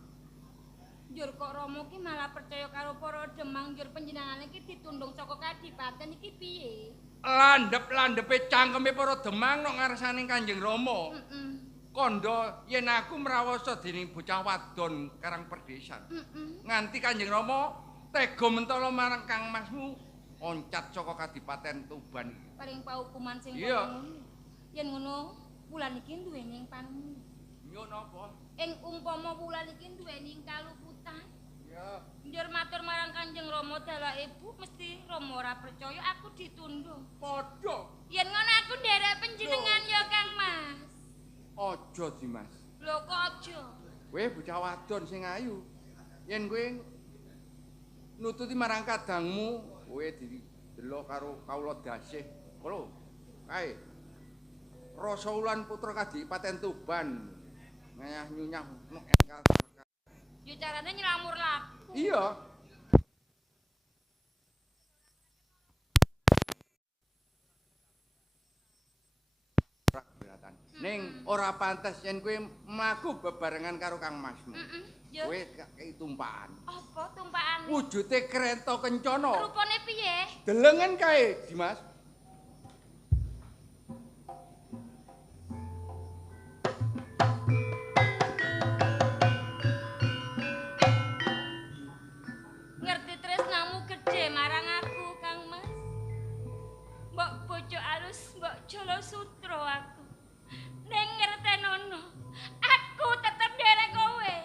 Njur kok Rama ki malah percaya karo para Demang njur panjenengane ki ditundung saka Kadipaten iki piye? Landhep-landhepe cangkeme para Demang nok ngarsane Kanjeng Rama. Kandha yen aku mrawasa dening bocah wadon Karang Pradesan. Nganti Kanjeng Rama tega mentala marang Kang Masmu oncat saka Kadipaten Tuban. Paring paukuman sing Iya. ngono. Yen ngono, wulan iki duweni panemu. Yo napa? Ing umpama wulan iki duweni kaluputan. Ya. Njur matur marang Kanjeng Rama dalake ibu mesti Rama ora percaya aku ditundung. Padha. Yen ngono aku nderek panjenengan ya Kang Mas. Aja Dimas. Lho kok aja? Kowe bocah wadon sing ayu. Yen kowe nututi marang kadangmu, kowe didelok karo kawula dasih. Lho, kae. Rasa Wulan putra Kadipaten Tuban. Ngayah nyunyah nek engkal. Yo carane nylamur laku. Iya. Ning ora pantes yen kowe mlaku bebarengan karo Kang Masmu. Yo. Kowe kei tumpakan. Apa tumpakane? Wujude kreta kencana. Rupane piye? Delengen kae, Dimas. Ngerti tresnamu gedhe marang aku, Kang Mas. Mbok bojo alus, mbok jala sutra aku. Ning ngertenono, aku tetep nderek kowe.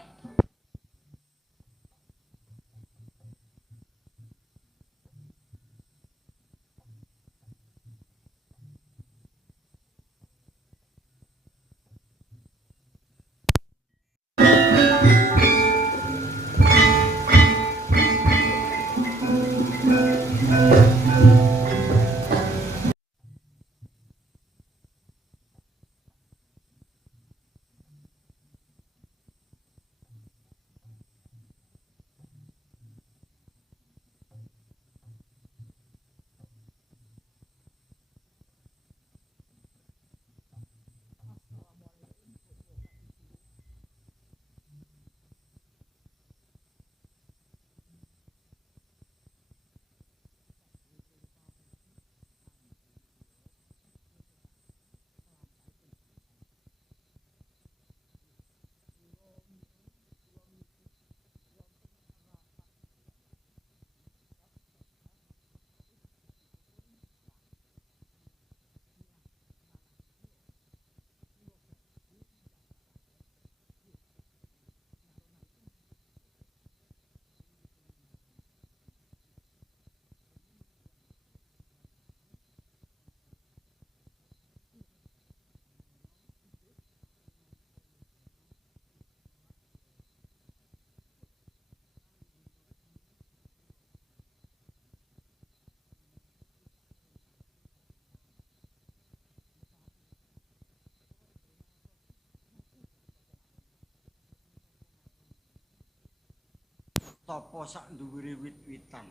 tapa sak nduwure wit-witan.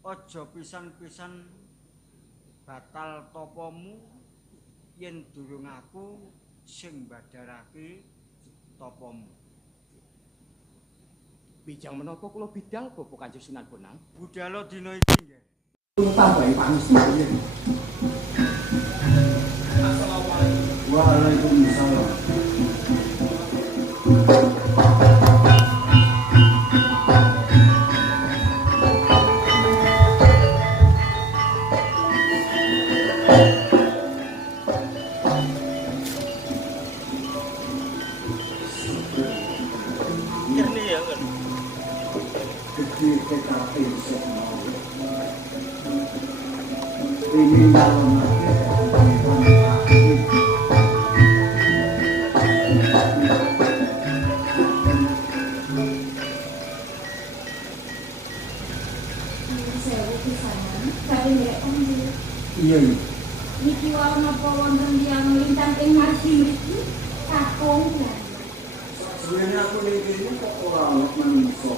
Aja pisan-pisan batal tapamu yen durung aku sing mbadharake tapamu. Bijang menapa kula bidal Bapak Kanjeng Sunan Bonang? Budhal dina iki nggih. Tambahi pangestu. Assalamualaikum. Waalaikumsalam. Iya. Niki wau napa wonten tiyang lintang ing margi mriki? Kakung. Sebenarnya aku ning kene kok ora ana manungsa.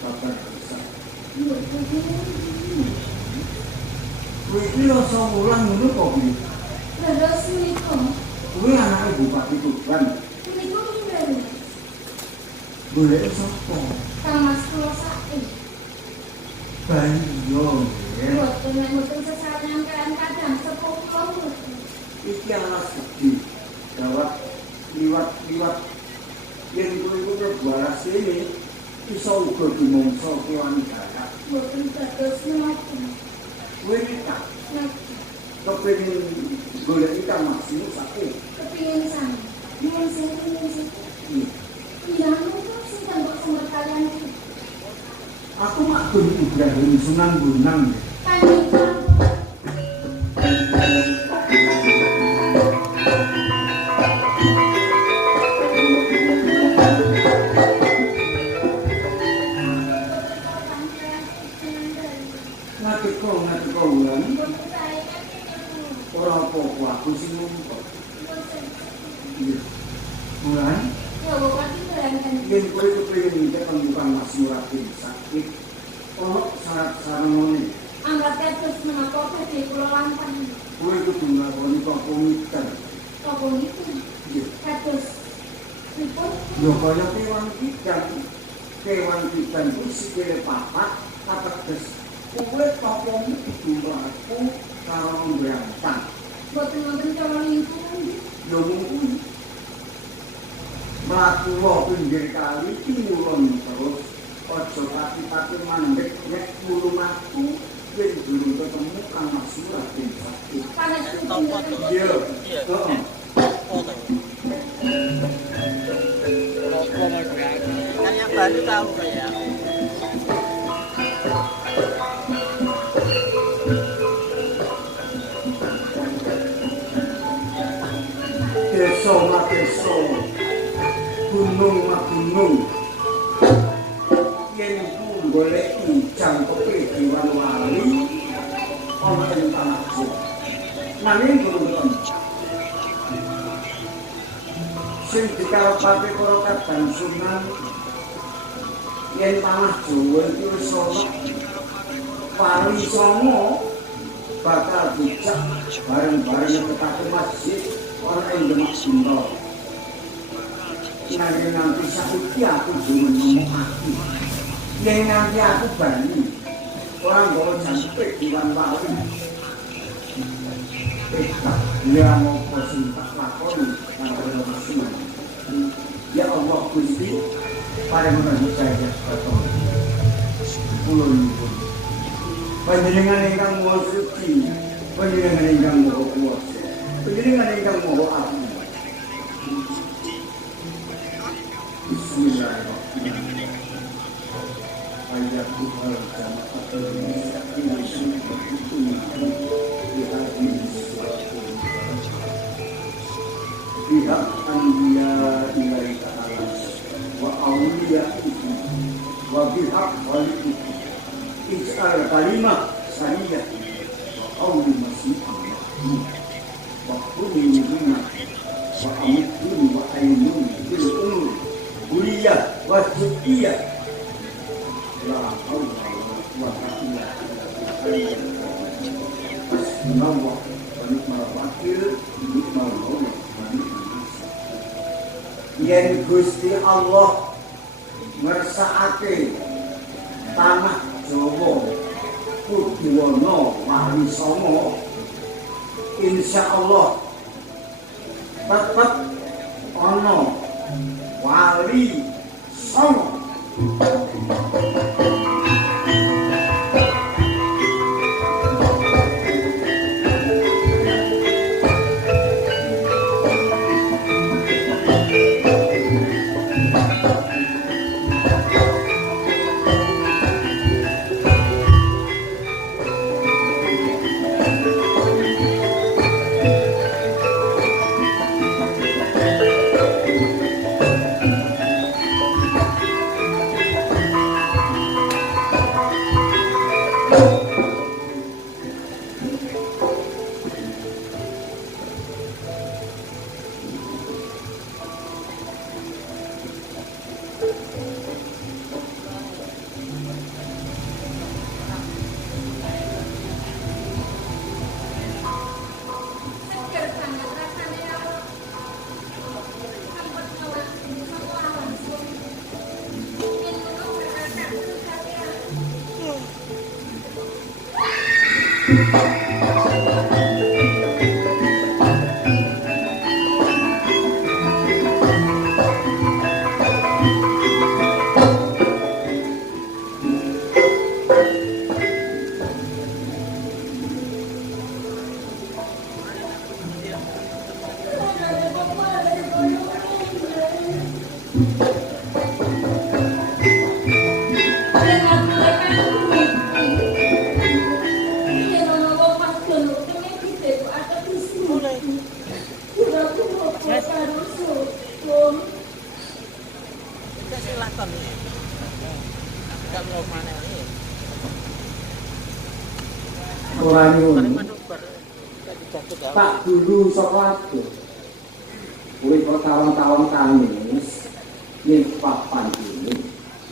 Kabar besar. Kuwi iki rasa mulang ngono kok iki. Terus niku. Kuwi anake Bupati Tuban. Niku pinten? Golek sapa? Kang Mas kula sae. Banyo. Mboten sesarengan kan kadang sepuh kula. Iki alas gede. Gawat liwat yen kuwi baras ini iso uga dimongso kewan darat. Mboten dados ngoten. Kuwi tak kepengin golek ikan mas ini sate. Kepengin sami. Nyuwun sewu. Iya, kok sing kanggo sumber kalian iki. Aku maklum Ibrahim Sunan Bonang. Panjenengan Ngatiko wulan. Ora apa-apa aku sing ngumpul. Wulan, ya bupati kan. yen kowe kepengin ngecek pembukaan Mas Muratin sakit, ono syarat-syaratane. Anggap terus menapa dadi kula lantang. Kowe kudu nglakoni komiter. Apa niku? Kados pripun? Yo kaya kewan pitan kuwi sikile papat ateges. Kowe tapamu kudu mlaku karo mbrantang. Boten wonten cara lingkungan. Yo mung mlaku wae pinggir kali timulun terus aja pati-pati mandek nek mulungaku yen durung ketemu Kang Mas Muratin sakit. Panas Iya. Heeh. Kayak baru tahu kayak. Desa madeso, gunung magunung. Yen ku goleki jangkeke Dewan Wali ana ing tanah Jawa. Nanging durung sing dikarepake para Kadang Sunan yen tanah Jawa iki wis ana Wali Songo bakal dijak bareng-bareng ketemu masjid ana ing Demak Sindoro. Nanging nanti saiki aku durung ngomong aku. Yen nanti aku bali ora nggawa jangkrik Dewan Wali. Ya ngopo sing tak lakoni karo Rasul. Ya Allah Gusti, paringan hidayah katon. Kula nyuwun. Panjenengan ingkang Maha Suci, panjenengan ingkang Maha Kuwasa, panjenengan ingkang Maha Agung. Bismillahirrahmanirrahim. Ayat Tuhan jama'atul mustaqim pihak anbiya ilahi ta'ala wa awliya itu wa pihak wali itu ij'al kalimah saniyah wa awli masyidah wa kuni minna wa amitun wa aynun bil umur buliyah wa judiyah menawa menikmal wakil menikmal maulid menikmal nasab yen Gusti Allah ngersakake tanah Jawa kudu ana wali songo insyaallah tetep ana wali songo. Seger banget rasane ya Allah. Sampun awak sapa langsung. Yen ngono berkata terus ya. Kita silakan. Enggak mau mana ini. Ora nyuwun. Manuver. Pak dulu saka aku. Kuwi pertawon-tawon kamis ning papan iki.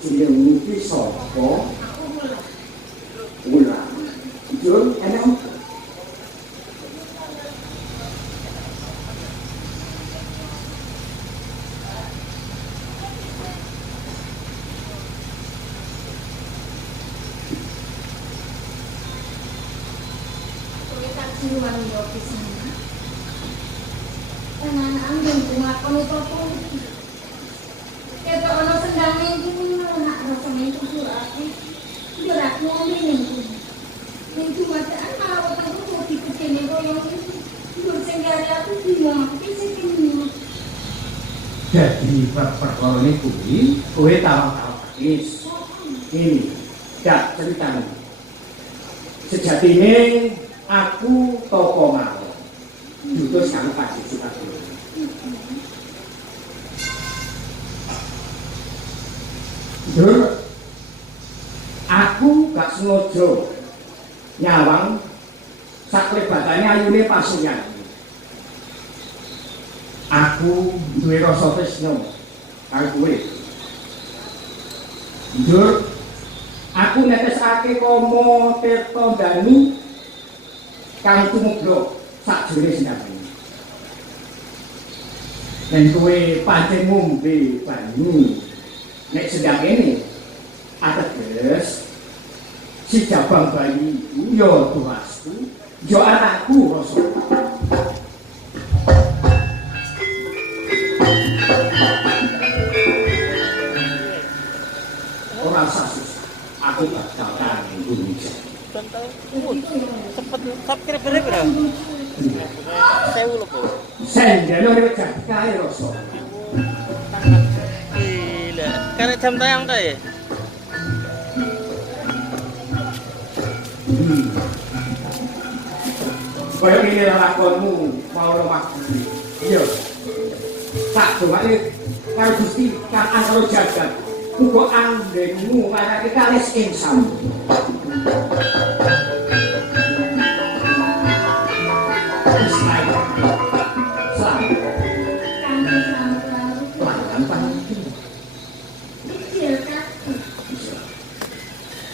Jeneng iki sapa? Ulang. Jur enak. Kowe tak jiwan yo pisan. Tenan mung ngakoni apa iki. Ketok ana sendane iki nak rasane kusurake. Gerak ngombe ning kuwi. Ning cumacaan malah wetengku mau dikecene koyo iki. Gur sing gare aku bingung iki sing ini. Jadi perkara ini kowe tawang-tawang wis. Ini dak ceritane. Sejatine aku toko mawon. Jutus kang pasti suka dulu. Dur, aku gak sengaja nyawang saklebatane ayune pasuyan. Aku duwe rasa tresna karo kowe. Dur, aku netesake Komo Tirta Danu kang tumugro sakjroning sinamane. Dan kowe pancen ngombe banyu. Nek sedang kene ateges si jabang bayi yo tuasku, yo anakku rasa. Ora usah susah, aku bakal tanggung gunjang. Contoh, cepet subscribe berapa? 1000 lho, Bu. Sendelo nek jadi kae rasa. Gila, karena jam tayang ta ya? Kaya ini lakonmu mau waktu. Iya. Tak domane karo Gusti kang antara jagat. Muga anggenmu ngarake kalis insam.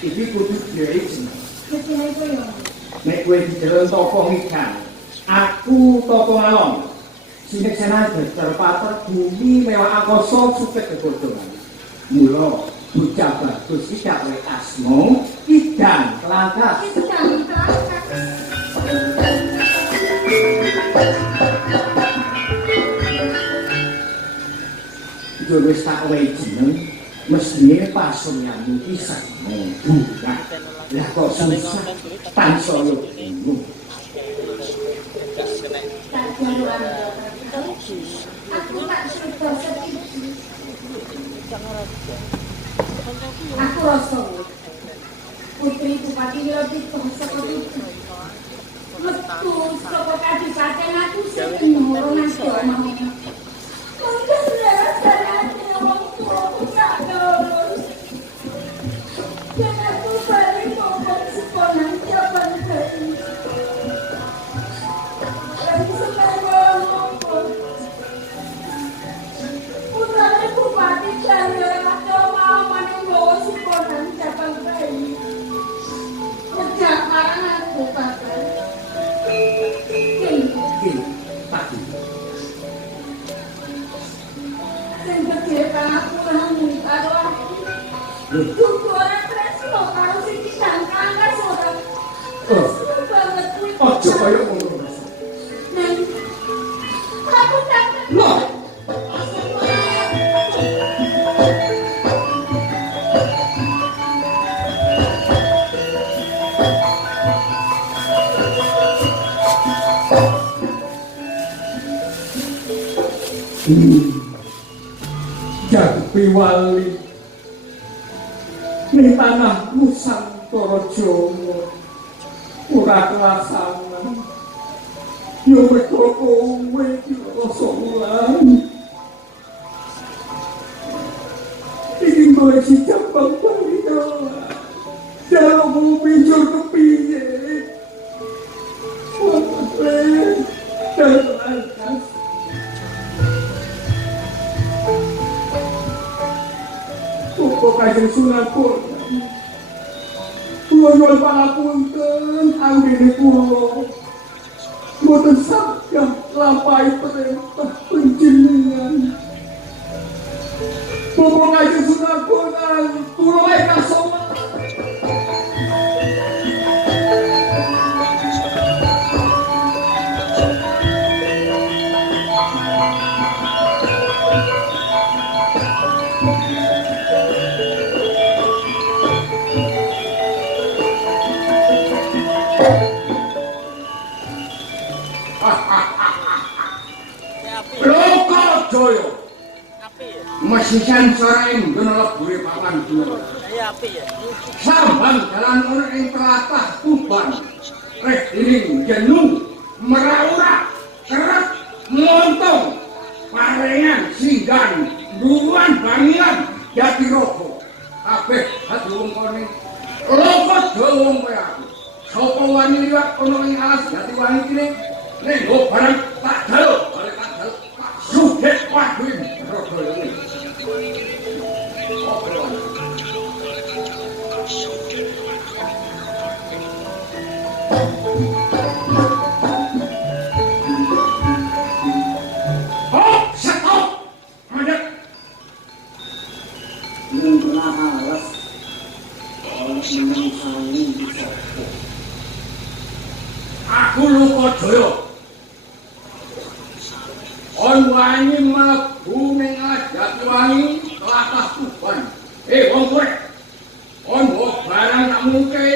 Iki kudu diisin. Nek kowe didelok toko ngidang. Aku toko ngalong. Sineksana terpater bumi mewah angkasa supet kegodongan. Mula bocah bagus iki gak oleh asma Idang Kelantas. Idang Kelantas. Yo wis tak wehi jeneng mestine pasuryanmu iki sakmo buka. Lah kok susah tansaya bingung. Aku tak sudah sedih. Aku rasa putri Bupati Wirapito seperti itu. Metu saka kadipaten aku sing nurun agama. Mungkin rasane wong tuaku tak lurus. Dan aku balik ngomong sekolah jaman bayi. Aku senang ngomong. Putrane Bupati Jaya mau menunggu sekolah jaman bayi. Kerja marang aku, Bapak. Pagi. Sing gede aku ramu karo aku. Kudu ora tresno karo sing disangkang ora. Tresno banget kuwi. Aja kaya ngono. Neng. Aku tak. Loh. Jago piwali ning tanah Nusantara Jawa ora kelasanan yo mergo kowe iki rasa ulang iki kowe sijak bangkali jalo mau pinjol kepiye Kanjeng Sunapun kula nyuwun pangapunten anggene kula mboten saged lampahi perintah panjenengan. Bapak Kanjeng Sunapun kula wae kasowan. Lokajaya. Mesisan saraing dene lebure papan dina. Ya api ya. Sambang dalan ana ing tlatah Tuban. Reh diring jenu merawurak keret montong parengan singgan duruan bangilan Jatirogo. Kabeh dadi wong kene. Lokajaya wong kaya aku. Sapa wani liwat ana ing alas Jatiwangi kene ning barang tak jaluk, balik tak jaluk. Suget waduh rogo iki. Oh, stop. Mandek. Nang alas menungsani bisa. Aku Lokajaya. On wani mlebu ning Jatiwangi tlatah Tuban. Wong kowe. On barang tak mungke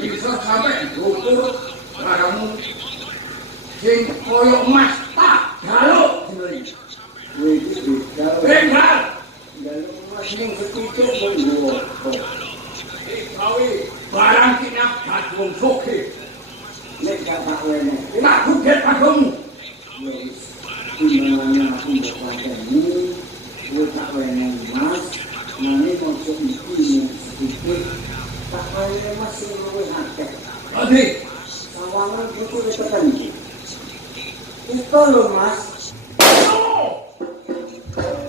bisa sampai ndukur barangmu sing koyo emas tak jaluk jenenge. Kowe iki begal. Begal. Jaluk emas ning sepitik monggo. Gawe barang kinap dadi wong sugih. Nek gak tak wene. Tak buget padamu. Timbangannya aku berpakaianmu, gue tak wene emas, nanti masuk itu sedikit, tak wene emas yang luwe akeh. Tadi, sawangan buku reketan itu loh mas.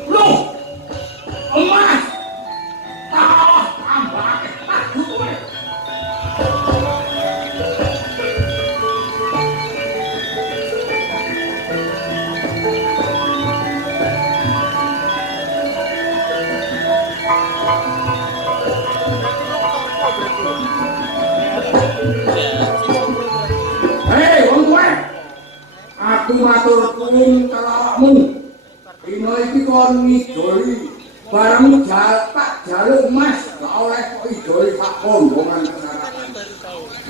Loh, emas, tambah, tak gue. aku matur nuwun karo awakmu. Dina iki kon ngidoli bareng tak jaluk Mas gak oleh kok idoli sak kondongan kesaratan.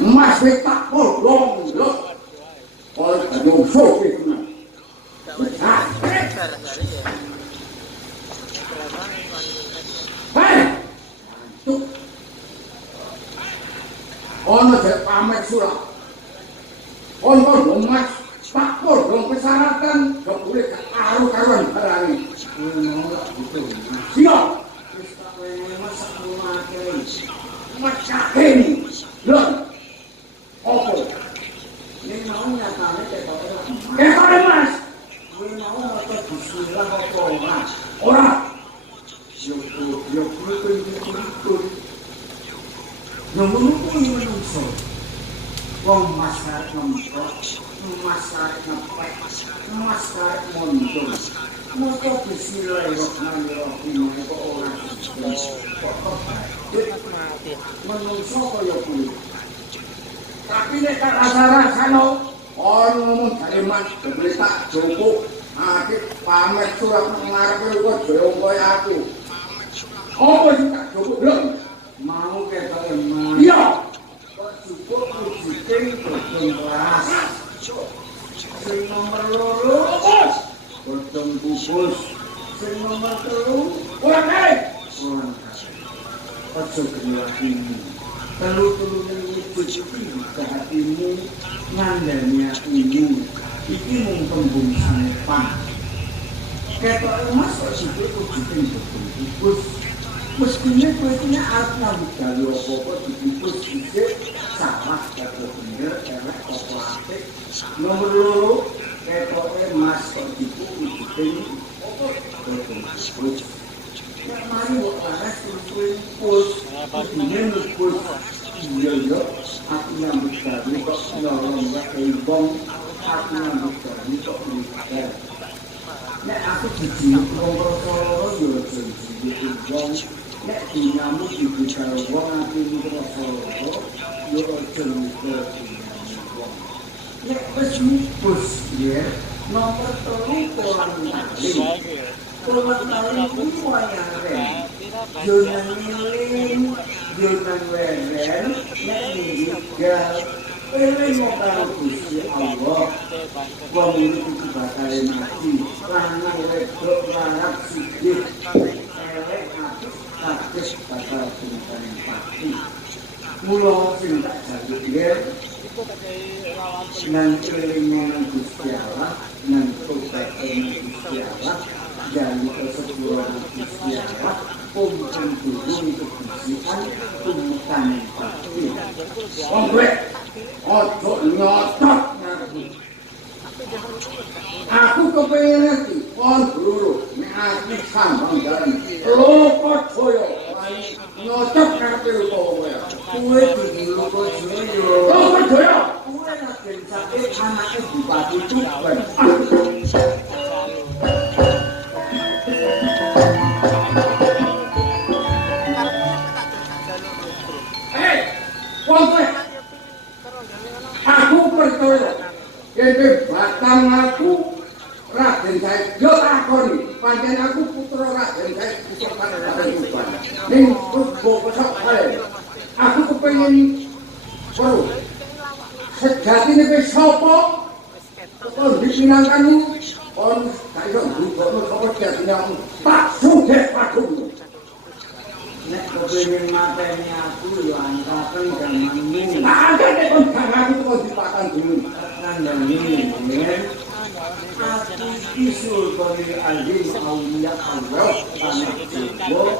Mas wis tak bolong lho. Kok nyusuh iki. Hei! Ono jek pamit surah. Ono Mas tak bolong kesaratan gak boleh karu-karuan barang. Siap. Mas kaken. Lho. Opo? Ning mau nyatane ketoke. Ketoke Mas. Kowe mau maca bismillah apa ora? Ora. Yo kuwi ngono kuwi menungso. Wong masyarakat ngempok, masyarakat ngepek, masyarakat mondong. Maca bismillahirrahmanirrahim kok ora menungso kaya kuwi. Tapi nek tak rasa-rasano ono ngomong jare Mas boleh tak joko. Adik pamit surat ngarepe kok jero koyo aku. Apa sing tak joko lho? Mau ketoke Mas. Iya. Kok cukup wujuding bodong kelas. Sing nomor 2, Bos. Bodong bubus. Sing nomor 3, Kurang kae. kurang kasih. Ojo gelatimu. Telu-telune wujud iki hatimu ngandani atimu. Iki mung tembung sanepan. Ketoke Mas kok sithik wujuding bodong bubus. Mestinya kowe iki arep nyambut gawe apa-apa dibungkus dhisik salah karo bener elek apa apik. Nomor 2 ketoke Mas kok dibungkus apa bungkus. Nek mari kok laras bungkus. Ini bungkus. Iya aku nyambut gawe kok nyolong wae wong. Aku nyambut gawe kok mikir. Nek aku dijiluk wong loro yo dijiluk wong. Nek dinamuk ibu karo wong atimu krasa loro yo aja mikir wong. Nek wis mupus ya nomor 3 polang kali. Polang kali kuwi wayare. Yo nang ngiling, yo nang weren, nek ninggal eling karo Gusti Allah. Wong iki bakal mati, lanang wedok larap sithik. Elek kabeh bakal diparing pati. Mula sing tak jaluk ya nang eling nang Gusti Allah, nang tobat Gusti Allah, jaluk kesepuluhan Gusti Allah, pungkang dulu kebersihan, pungkang pati. Wong kowe ojo nyotot ngarepmu. Aku kepengin ngerti kon guru nek aku sambang jalan Loka Jaya nyocok karepe Loka kowe. Kowe iki Loka Jaya. Loka Jaya. Kowe raden sakit anake Bupati Tuban. Wong kowe aku percaya yen batang aku Raden Said yo takoni pancen aku putra Raden Said putra Raden Tuban ning kok pesok kae aku kepengin perlu sejatine kowe sapa kok dipinangkanmu kon gak iso ndukno sapa jatine tak sugih padung. Nek kepengin mateni aku yo angkaten jamanmu. Ada nek kon gak aku kok dipakan dulu. Kandhane yen aku isul kali alim aulia Allah tanah Jawa.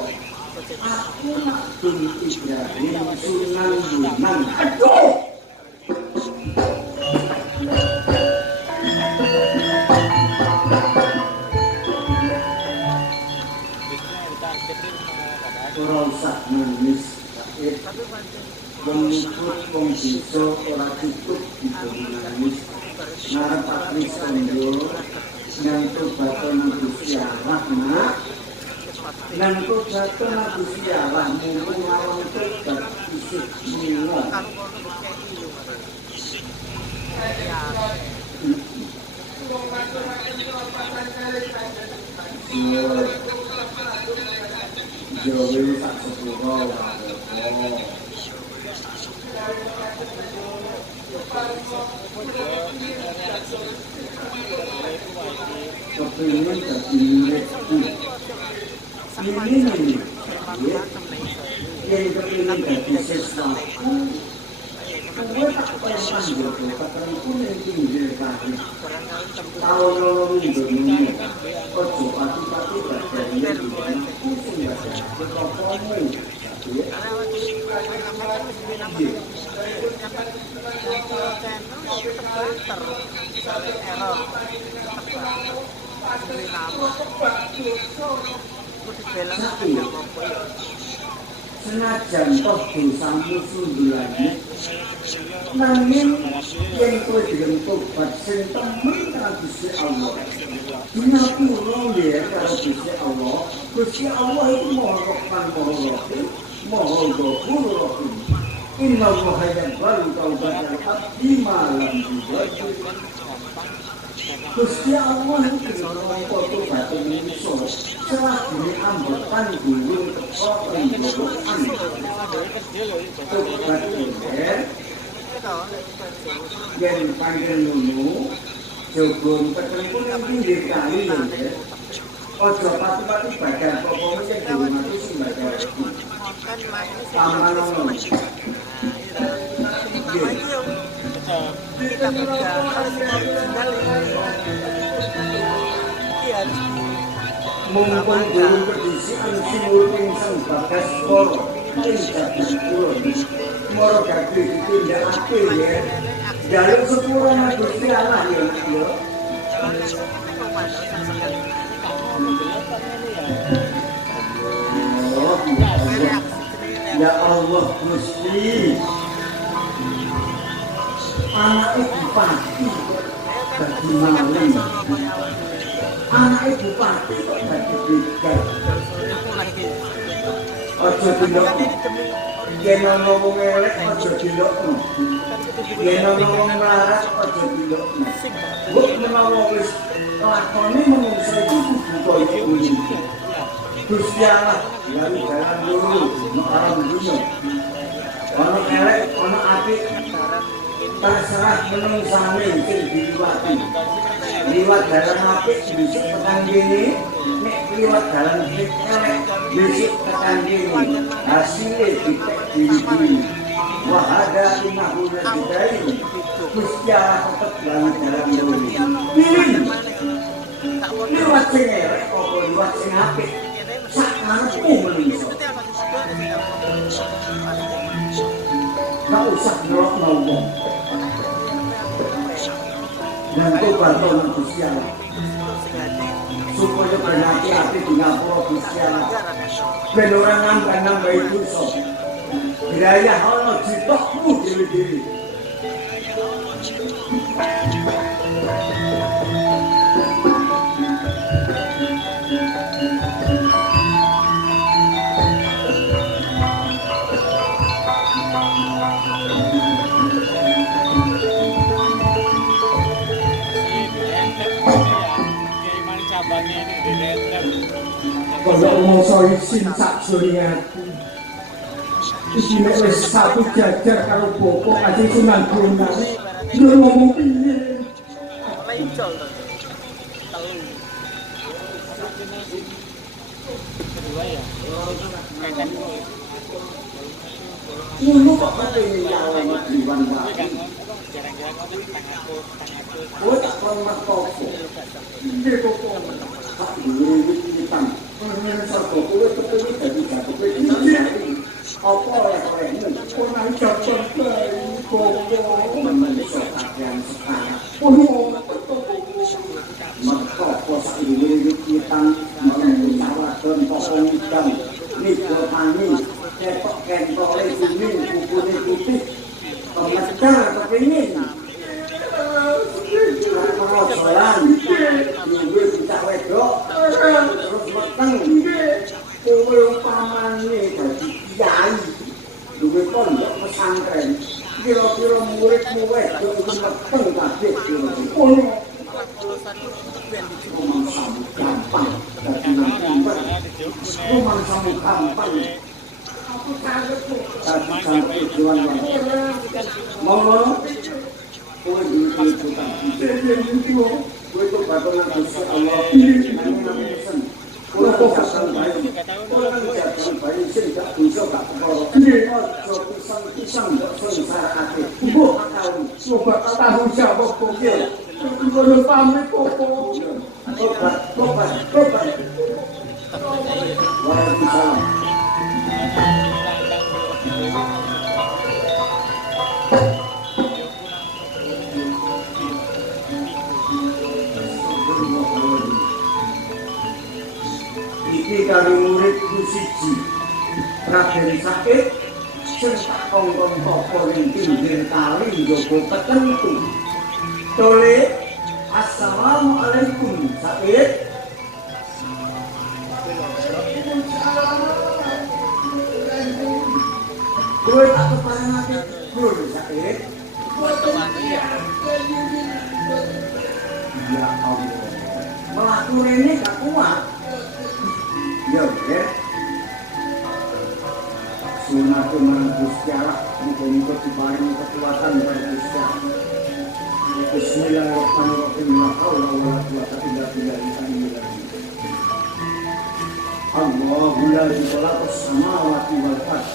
Aku nak dun Ibrahim Sunan Bonang. Aduh. Ora usah nangis. Mengikut wong desa ora cukup nangis. Ngarep patri sondyo nang tobaton Gusti Allah nak. Nang tobaton Gusti Allah mung lawan tobat isih mila. Jawa sak sepuluh kepingin jadi murid ini yang kepingin jadi sesuatu gue tak pengen gitu katakan pun yang tinggi kaki tahun lalu ini ojo pati-pati dari yang pusing gak ada berkopomu senajan toh dosamu sundulane nanging yen kowe gelem tobat sing temen karo Gusti Allah dinapura ya karo Gusti Allah Gusti Allah itu Maha Rahman Maha Rahim Maha Ghafur Rahim inna Allaha yaqbalu taubatal abdi ma lam yughayyir Gusti Allah itu mongko tobat manusa selagine ambekan guru teko penggowokan tobat yen panjenengan jogong ketempun ing pinggir kali lho ojo pati-pati badan pokoke sing dihormati sing badan pamanono kita mumpung guru kedisian sing sing bagas koro ing jagat kulon moro gagri ditindakake ya jaluk sepura Gusti Allah ya ya Allah Gusti anak bupati dadi maling anak bupati kok dadi begal aja dilokno yen ana wong elek aja dilokno yen ana wong melarat aja dilokno mbok menawa wis lakone menungso iku kudu kaya Gusti Allah lalu jalan lurus nek arep dunya ana elek ana apik terserah menungsane sing diliwati liwat dalan apik bisa tekan kene nek liwat dalan elek bisa tekan kene hasilnya ditek diri wahada imahuna bidai Gusti Allah tetep dalam jalan lurus pilih liwat sing elek apa liwat sing apik sak karepmu menungso gak usah ngelokno wong dan tobat oleh Gusti Allah supaya berhati-hati di ngapura Gusti Allah ben ora nambah-nambah dosa dirayah ana ditokmu dhewe-dhewe kalau mongso isin sak suriati isine wis satu jajar karo bapa Kanjeng Sunan Bonang lho ngomong piye lencol telu kedua ya ngono kok pengen nyawa diwan wae oh tak pernah kok iki kok tak ngene iki pengen sapa kowe ketemu dadi jatuh iki apa oleh-olehmu ora jatuh kok menungso kakean sekarang mereka sak iki kita menungso sawadon kosong idam niku tani ketok kentole kuning kupune putih pemecah kepingin kalau jalan gue bisa wedok terus meteng kowe umpamane dadi kiai duwe pondok pesantren kira-kira murid-murid wedok iku meteng kabeh ono lulusan ben gampang dadi Kowe kok bakal nang Gusti Allah pilih nang pesen. Kula kok jajan bae. Kula kan jajan bae sing gak dosa gak perkara. Aja pisang-pisang kok sengsarakake. Mbok akal, coba tanggung jawab kok ya. Kulo pamit kok. Tobat. Waalaikumsalam. Iki kali muridku siji Raden Said sing tak kongkon toko ning pinggir kali njogo tertentu. Tole, assalamualaikum Said. Kowe tak keparengake Bro Said. Ya Allah. Melaku rene gak kuat. Ya, sunat marang Gusti Allah muga-muga diparingi kekuatan dari Gusti Allah. Bismillahirrahmanirrahim. La haula wala quwwata illa billah. Allahu la ilaha illallah samawati wal ardh.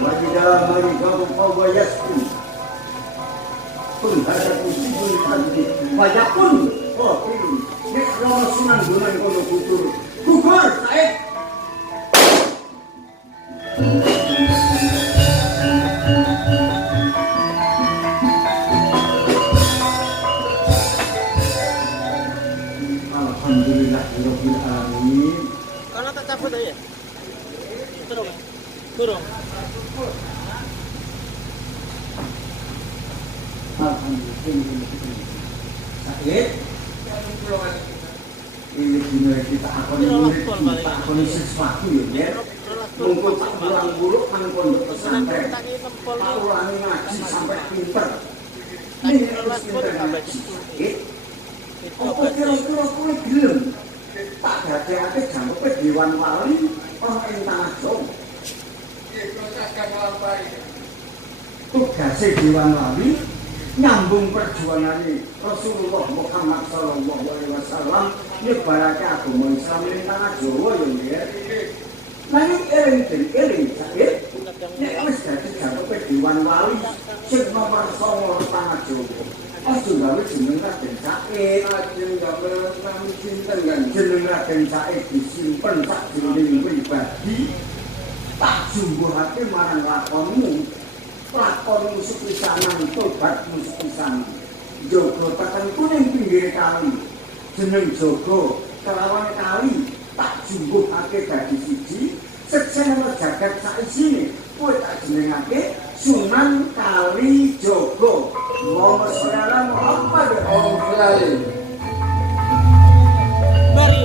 Wa idza maridahu fahuwa yashfi. Pun ada musibul hadid wajapun pilih nek rono sunan gunung kono gugur Said. Alhamdulillahirabbil alamin. Kalau tak cabut aja. Turun. Said, ini gimana kita akoni sesuatu ya, mungkin tak buruk kan pondok pesantren, tak ulangi ngaji sampai pinter, ini harus pinter ngaji. Apa kira-kira kue gelem, tak gade-gade jampe Dewan Wali orang yang tanah Jawa. Tugasnya Dewan Wali nyambung perjuangan Rasulullah Muhammad sallallahu alaihi wasallam nyebarake agama Islam ning tanah Jawa yo ya. Nanging eling Said nek wis dadi jagope Dewan Wali sing nomor 9 tanah Jawa. Aja gawe jeneng Raden Said, ajeng gawe nami sinten kan jeneng Raden Said disimpen sak jroning pribadi tak jumbuhake marang lakonmu. Lakon musik pisanan, tobat musik pisanan. Jogo tekan kuning pinggir kali. Jeneng Jogo kelawan kali tak jumbuhake dadi siji. Seksena jagat saisine kowe tak jenengake Sunan Kali Jogo. Allahumma sholli ala Muhammad. Om Selalim. Mari.